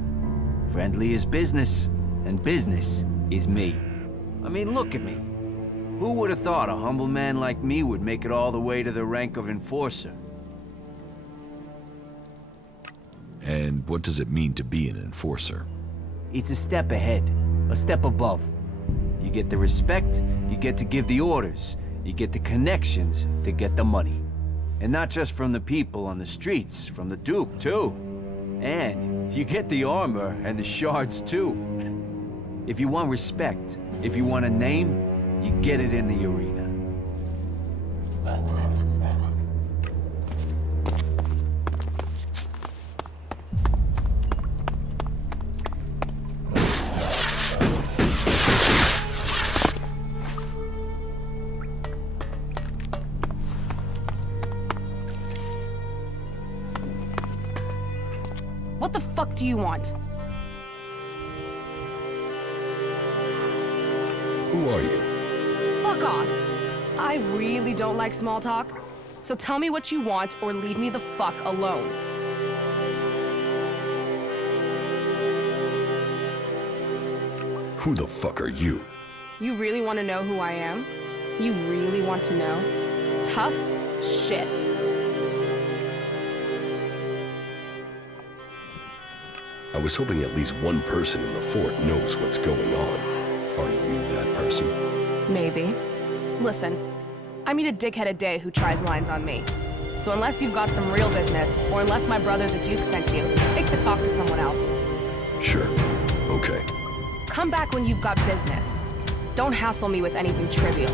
Friendly is business, and business is me. I mean, look at me. Who would have thought a humble man like me would make it all the way to the rank of enforcer? And what does it mean to be an enforcer? It's a step ahead, a step above. You get the respect, you get to give the orders, you get the connections to get the money. And not just from the people on the streets, from the Duke, too. And you get the armor and the shards, too. If you want respect, if you want a name, you get it in the arena. What the fuck do you want? Who are you? Fuck off. I really don't like small talk. So tell me what you want or leave me the fuck alone. Who the fuck are you? You really want to know who I am? You really want to know? Tough shit. I was hoping at least one person in the fort knows what's going on. Are you that person? Maybe. Listen, I meet a dickhead a day who tries lines on me. So unless you've got some real business, or unless my brother the Duke sent you, take the talk to someone else. Sure. Okay. Come back when you've got business. Don't hassle me with anything trivial.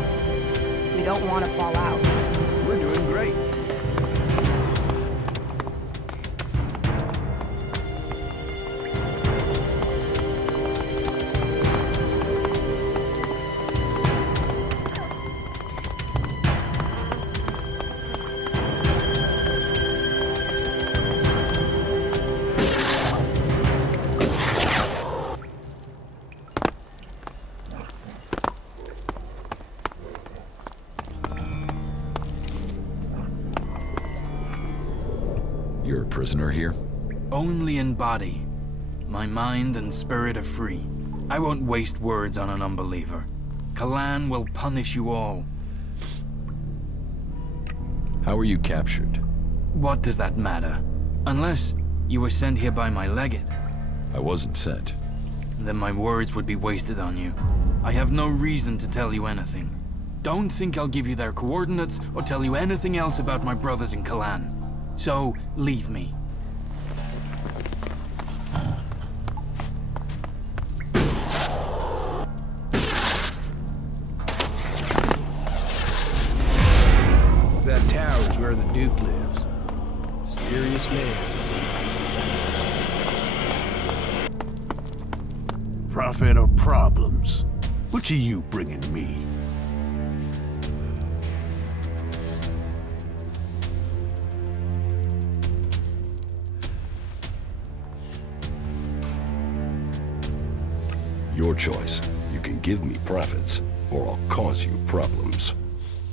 We don't want to fall out. We're doing great. You're a prisoner here? Only in body. My mind and spirit are free. I won't waste words on an unbeliever. Kalan will punish you all. How were you captured? What does that matter? Unless you were sent here by my legate. I wasn't sent. Then my words would be wasted on you. I have no reason to tell you anything. Don't think I'll give you their coordinates or tell you anything else about my brothers in Kalan. So, leave me. That tower is where the Duke lives. Serious man. Profit or problems? Which are you bringing me? Your choice. You can give me profits, or I'll cause you problems.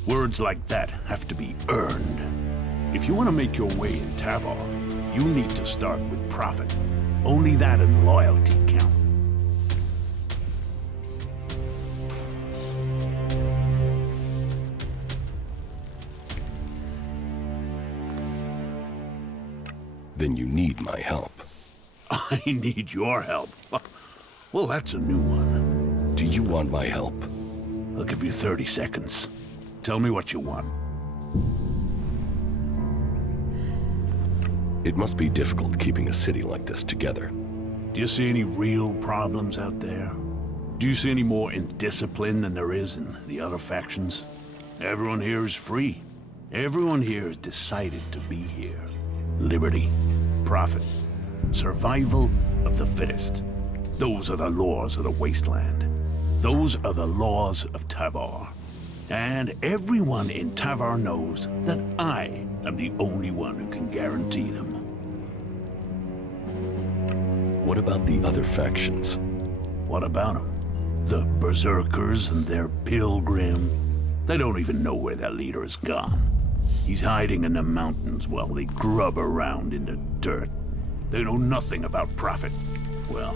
Words like that have to be earned. If you want to make your way in Tavar, you need to start with profit. Only that and loyalty count. Then you need my help. I need your help. Well, that's a new one. Do you want my help? I'll give you 30 seconds. Tell me what you want. It must be difficult keeping a city like this together. Do you see any real problems out there? Do you see any more indiscipline than there is in the other factions? Everyone here is free. Everyone here has decided to be here. Liberty, profit, survival of the fittest. Those are the laws of the wasteland. Those are the laws of Tavar. And everyone in Tavar knows that I am the only one who can guarantee them. What about the other factions? What about them? The Berserkers and their pilgrim. They don't even know where their leader has gone. He's hiding in the mountains while they grub around in the dirt. They know nothing about profit. Well,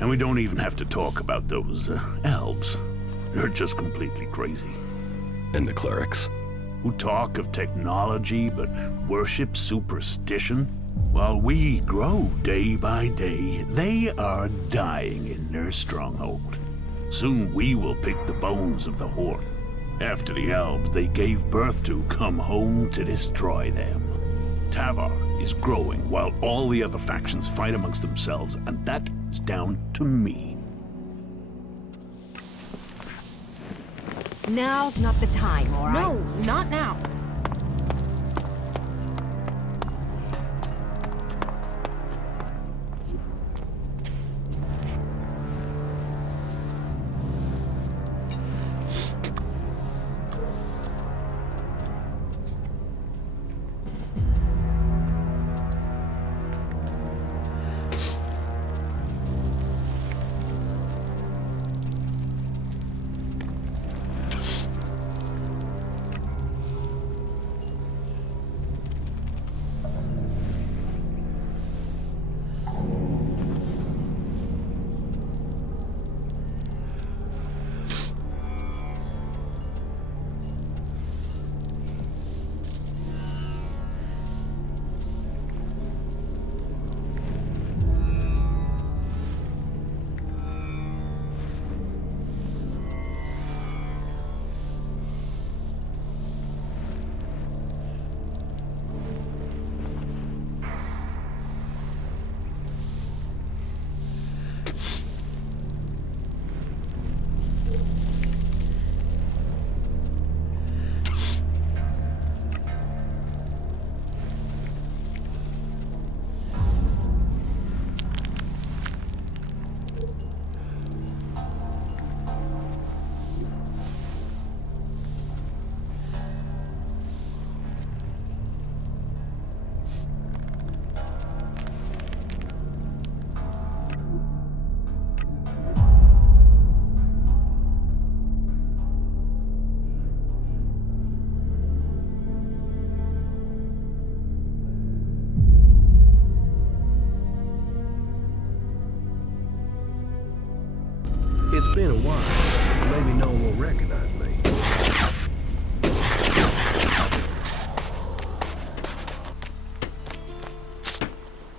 and we don't even have to talk about those elves. They're just completely crazy. And the clerics? Who talk of technology but worship superstition? While we grow day by day, they are dying in their stronghold. Soon we will pick the bones of the Horde. After the elves they gave birth to come home to destroy them. Tavar is growing while all the other factions fight amongst themselves, and that is down to me. Now's not the time, all right? No, not now. It's been a while. Maybe no one will recognize me.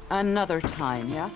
Another time, yeah?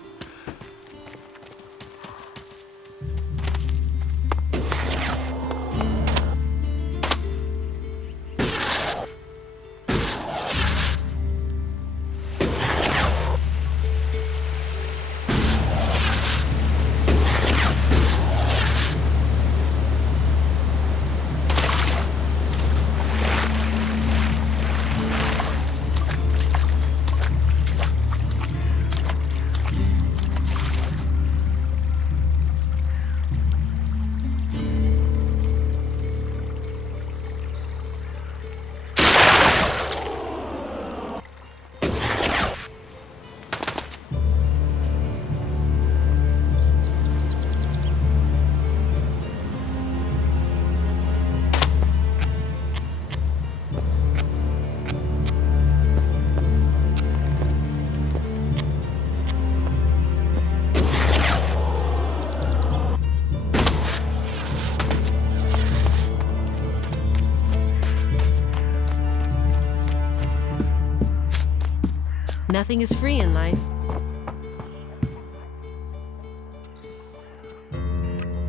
Nothing is free in life.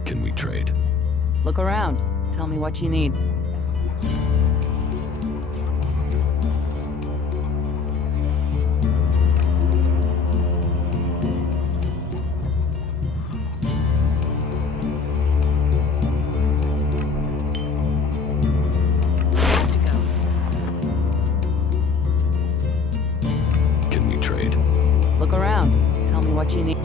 Can we trade? Look around. Tell me what you need. Can we trade? Look around. Tell me what you need.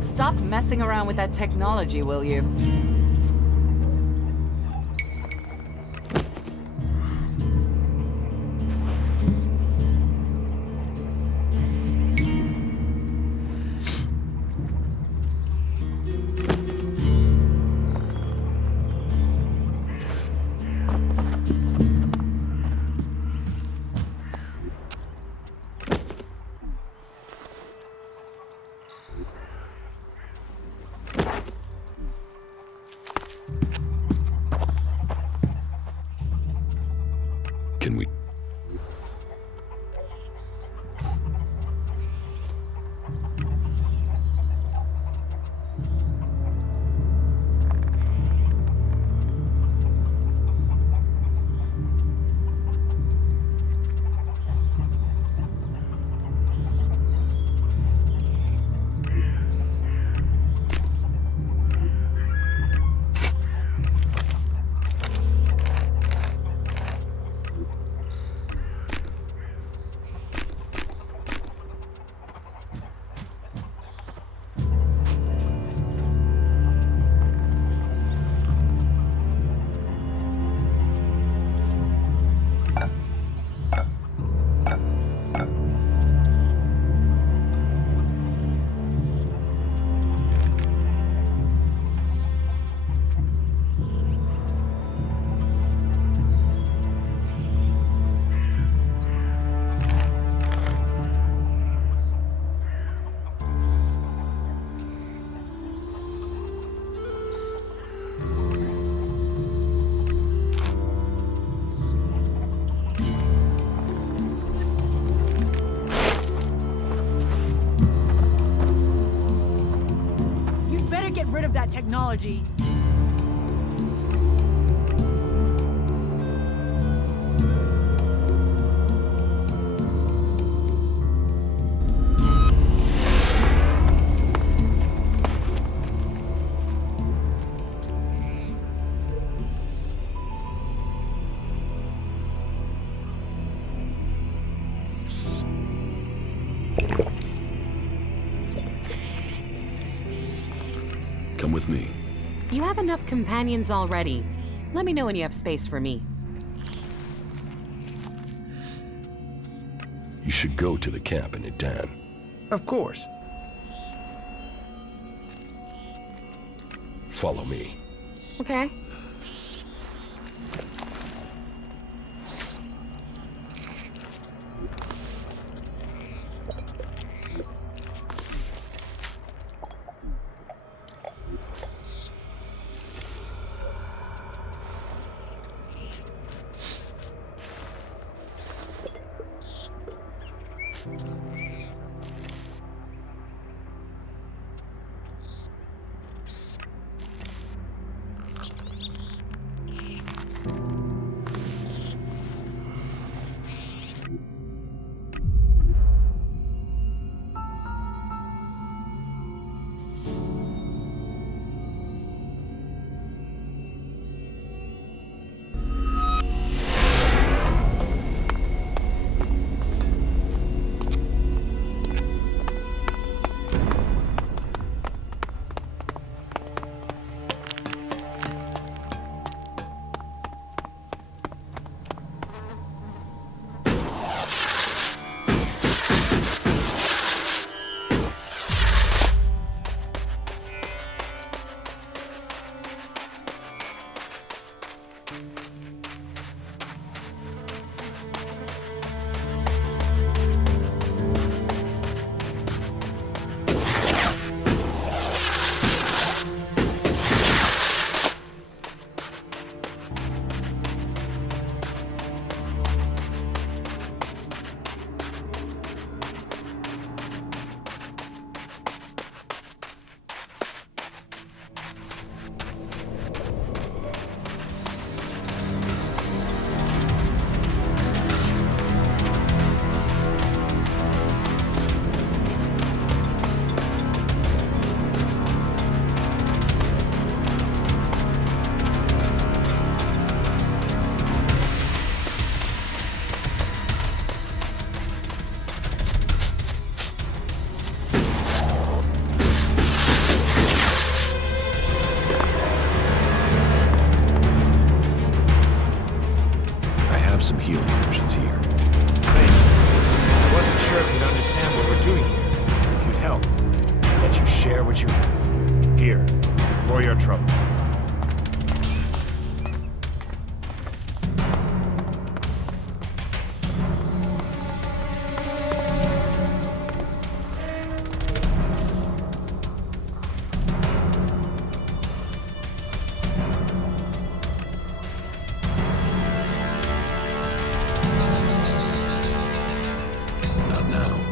Stop messing around with that technology, will you? Can we? You'd better get rid of that technology. Come with me. You have enough companions already. Let me know when you have space for me. You should go to the camp in Idan. Of course. Follow me. Okay. share what you have. Here, for your trouble. Not now.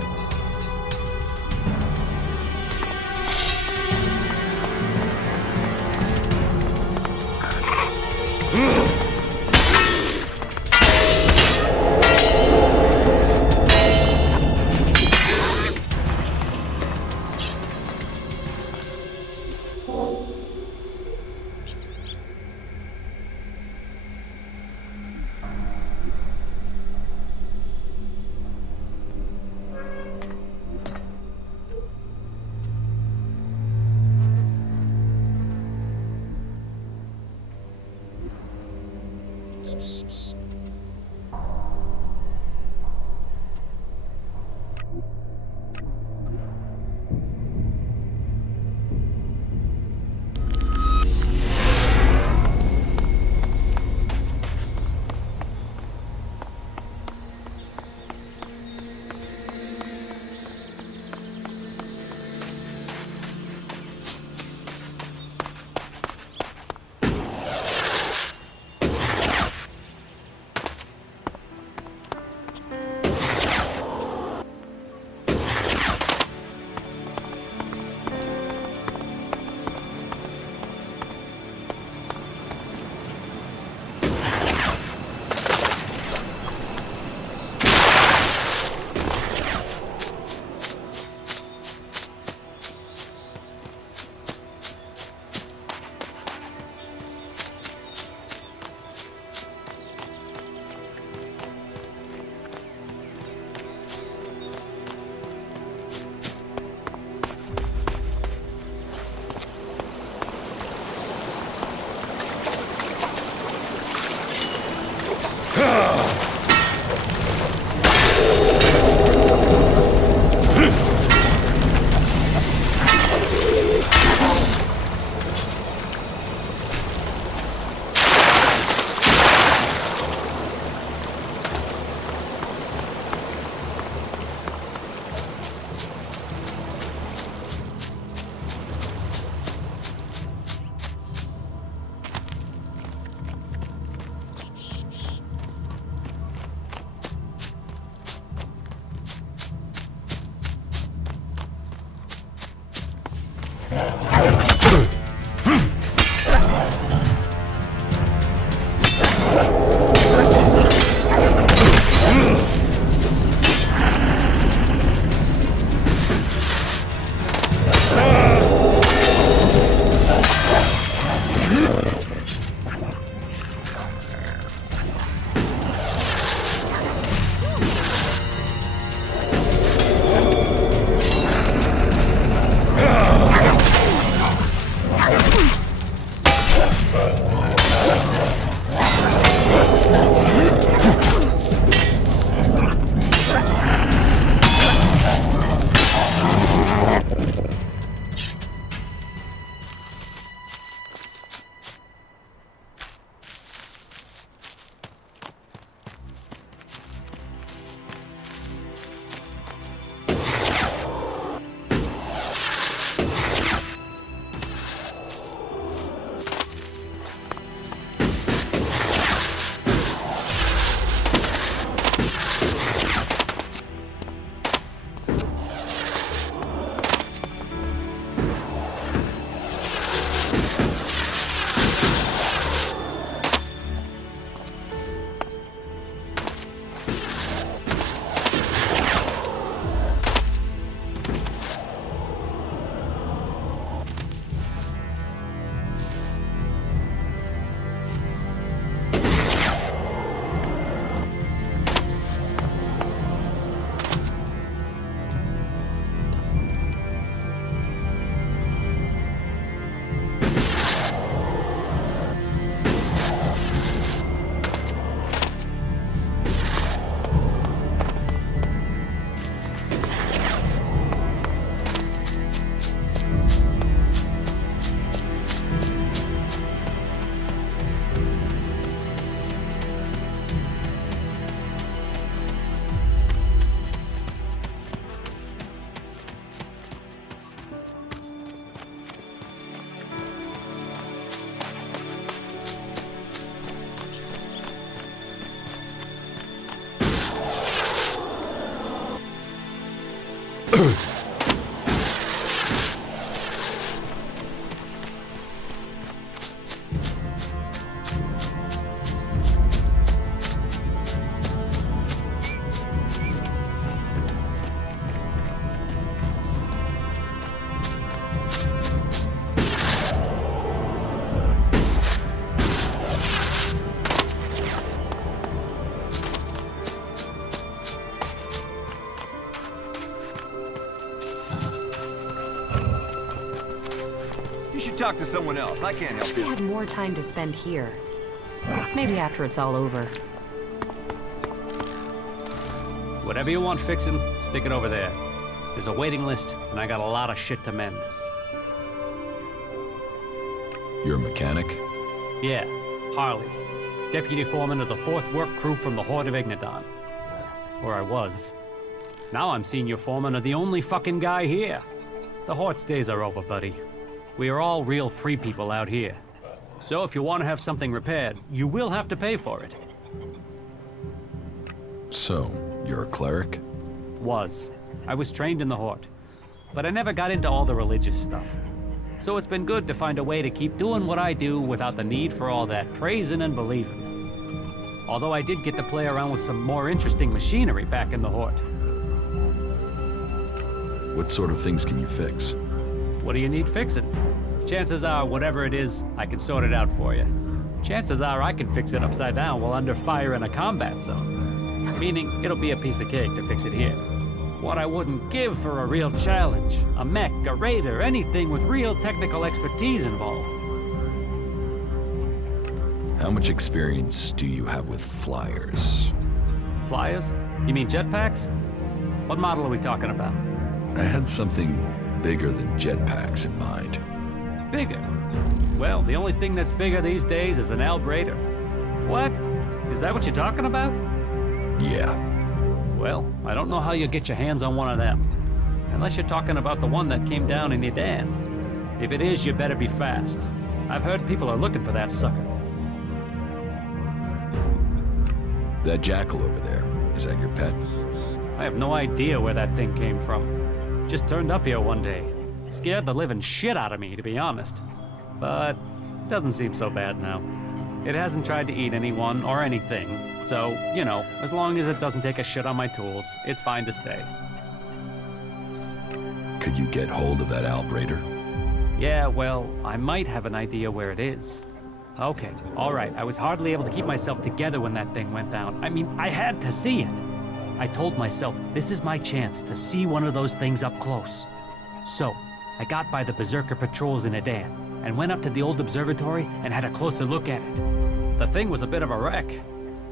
should talk to someone else. I can't help We you. had more time to spend here. Maybe after it's all over. Whatever you want fixing, stick it over there. There's a waiting list, and I got a lot of shit to mend. You're a mechanic? Yeah, Harley. Deputy foreman of the 4th work crew from the Horde of Ignadon. Or I was. Now I'm senior foreman of the only fucking guy here. The Horde's days are over, buddy. We are all real free people out here. So if you want to have something repaired, you will have to pay for it. So, you're a cleric? Was. I was trained in the Horde. But I never got into all the religious stuff. So it's been good to find a way to keep doing what I do without the need for all that praising and believing. Although I did get to play around with some more interesting machinery back in the Horde. What sort of things can you fix? What do you need fixing? Chances are, whatever it is, I can sort it out for you. Chances are I can fix it upside down while under fire in a combat zone. Meaning, it'll be a piece of cake to fix it here. What I wouldn't give for a real challenge. A mech, a raider, anything with real technical expertise involved. How much experience do you have with flyers? Flyers? You mean jetpacks? What model are we talking about? I had something bigger than jetpacks in mind. Bigger? Well, the only thing that's bigger these days is an Albrader. What? Is that what you're talking about? Yeah. Well, I don't know how you'll get your hands on one of them. Unless you're talking about the one that came down in Edan. If it is, you better be fast. I've heard people are looking for that sucker. That jackal over there, is that your pet? I have no idea where that thing came from. Just turned up here one day. Scared the living shit out of me, to be honest. But doesn't seem so bad now. It hasn't tried to eat anyone or anything, so, you know, as long as it doesn't take a shit on my tools, it's fine to stay. Could you get hold of that Albrader? Yeah, well, I might have an idea where it is. Okay, all right, I was hardly able to keep myself together when that thing went down. I mean, I had to see it. I told myself, this is my chance to see one of those things up close. So, I got by the Berserker patrols in Edan, and went up to the old observatory and had a closer look at it. The thing was a bit of a wreck.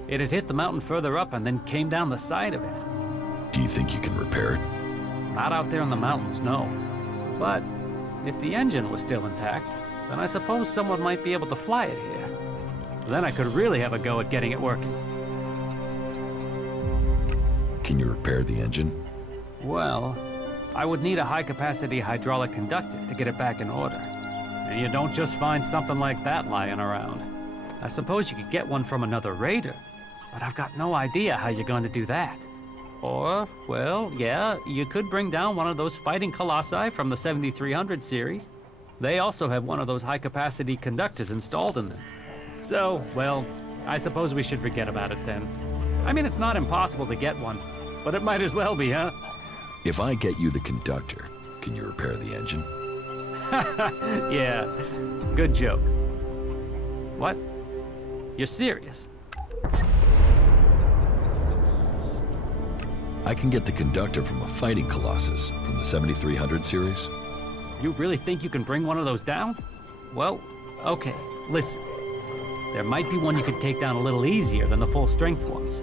It had hit the mountain further up and then came down the side of it. Do you think you can repair it? Not out there in the mountains, no. But if the engine was still intact, then I suppose someone might be able to fly it here. Then I could really have a go at getting it working. Can you repair the engine? Well, I would need a high-capacity hydraulic conductor to get it back in order. And you don't just find something like that lying around. I suppose you could get one from another raider, but I've got no idea how you're going to do that. Or, well, yeah, you could bring down one of those fighting colossi from the 7300 series. They also have one of those high-capacity conductors installed in them. So, well, I suppose we should forget about it then. I mean, it's not impossible to get one, but it might as well be, huh? If I get you the conductor, can you repair the engine? Yeah, good joke. What? You're serious? I can get the conductor from a fighting colossus from the 7300 series. You really think you can bring one of those down? Well, okay, listen. There might be one you could take down a little easier than the full-strength ones.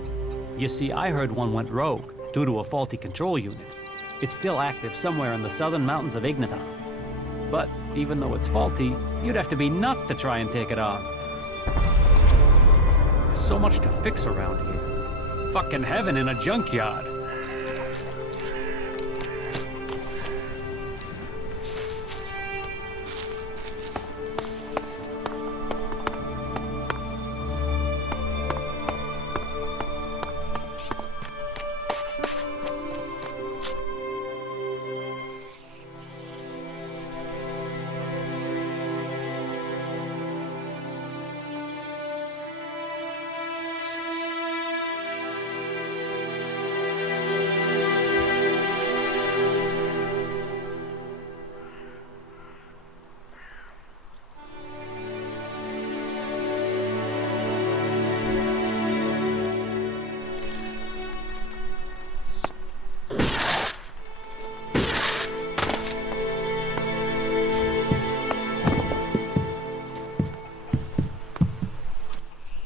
You see, I heard one went rogue due to a faulty control unit. It's still active somewhere in the southern mountains of Ignadon. But even though it's faulty, you'd have to be nuts to try and take it on. There's so much to fix around here. Fucking heaven in a junkyard.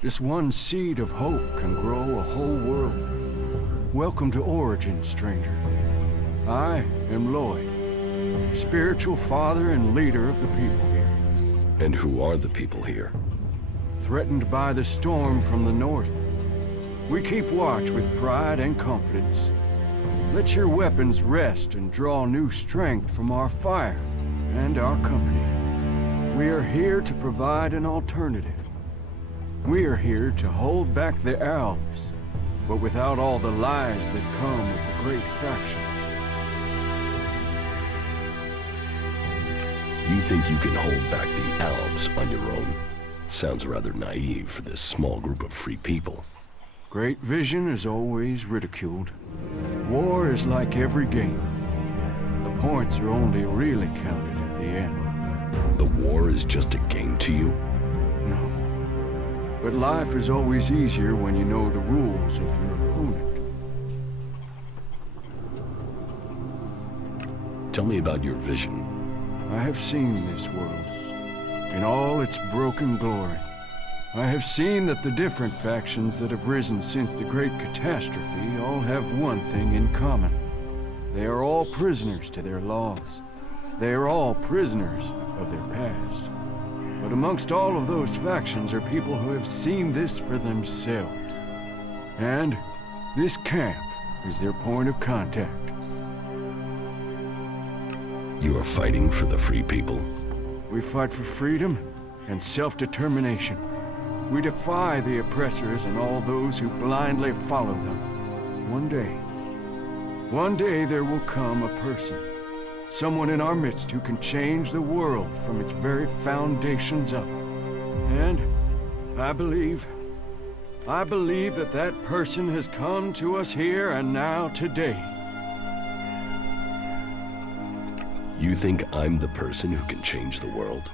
This one seed of hope can grow a whole world. Welcome to Origin, stranger. I am Lloyd, spiritual father and leader of the people here. And who are the people here? Threatened by the storm from the north. We keep watch with pride and confidence. Let your weapons rest and draw new strength from our fire and our company. We are here to provide an alternative. We are here to hold back the Alps, but without all the lies that come with the great factions. You think you can hold back the Alps on your own? Sounds rather naive for this small group of free people. Great vision is always ridiculed. War is like every game. The points are only really counted at the end. The war is just a game to you? No. But life is always easier when you know the rules of your opponent. Tell me about your vision. I have seen this world, in all its broken glory. I have seen that the different factions that have risen since the Great Catastrophe all have one thing in common. They are all prisoners to their laws. They are all prisoners of their past. But amongst all of those factions are people who have seen this for themselves. And this camp is their point of contact. You are fighting for the free people? We fight for freedom and self-determination. We defy the oppressors and all those who blindly follow them. One day there will come a person, someone in our midst who can change the world from its very foundations up. And I believe that that person has come to us here and now today. You think I'm the person who can change the world?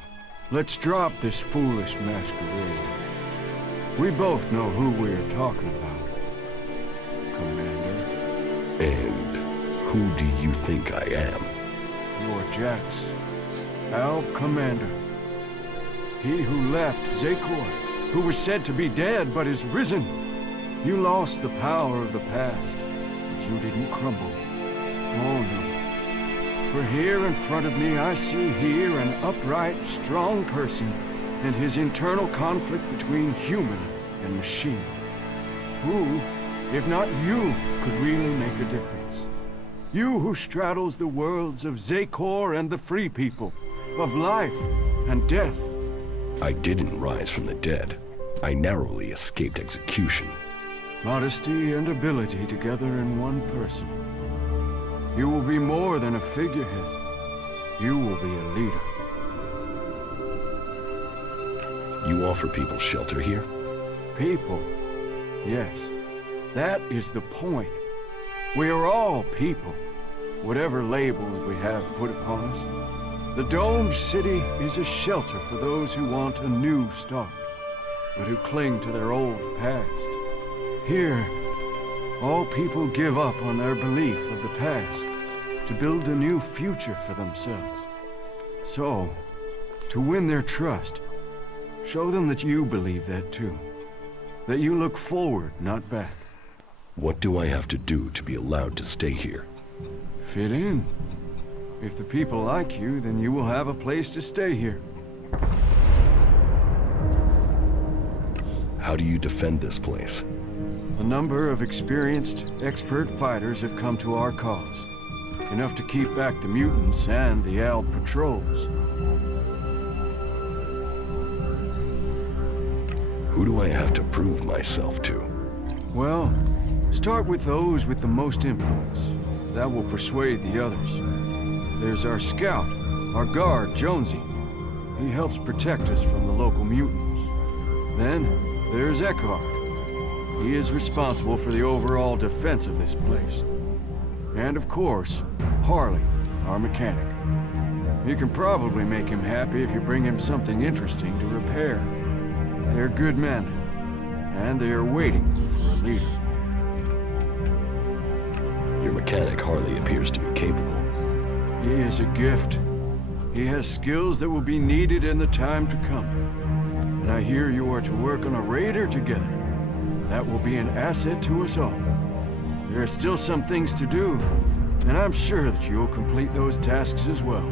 Let's drop this foolish masquerade. We both know who we're talking about, Commander. And who do you think I am? You're Jax, our Commander. He who left Zakor, who was said to be dead but is risen. You lost the power of the past, but you didn't crumble. Oh no. For here in front of me I see here an upright, strong person and his internal conflict between human and machine. Who, if not you, could really make a difference? You who straddles the worlds of Zakor and the free people, of life and death. I didn't rise from the dead. I narrowly escaped execution. Modesty and ability together in one person. You will be more than a figurehead. You will be a leader. You offer people shelter here? People? Yes. That is the point. We are all people, whatever labels we have put upon us. The domed city is a shelter for those who want a new start, but who cling to their old past. Here, all people give up on their belief of the past to build a new future for themselves. So, to win their trust, show them that you believe that too. That you look forward, not back. What do I have to do to be allowed to stay here? Fit in. If the people like you, then you will have a place to stay here. How do you defend this place? A number of experienced, expert fighters have come to our cause. Enough to keep back the mutants and the Alp patrols. Who do I have to prove myself to? Well, start with those with the most influence. That will persuade the others. There's our scout, our guard, Jonesy. He helps protect us from the local mutants. Then, there's Eckhart. He is responsible for the overall defense of this place. And of course, Harley, our mechanic. You can probably make him happy if you bring him something interesting to repair. They're good men, and they are waiting for a leader. Your mechanic Harley appears to be capable. He is a gift. He has skills that will be needed in the time to come. and I hear you are to work on a raider together. That will be an asset to us all. There are still some things to do, and I'm sure that you'll complete those tasks as well.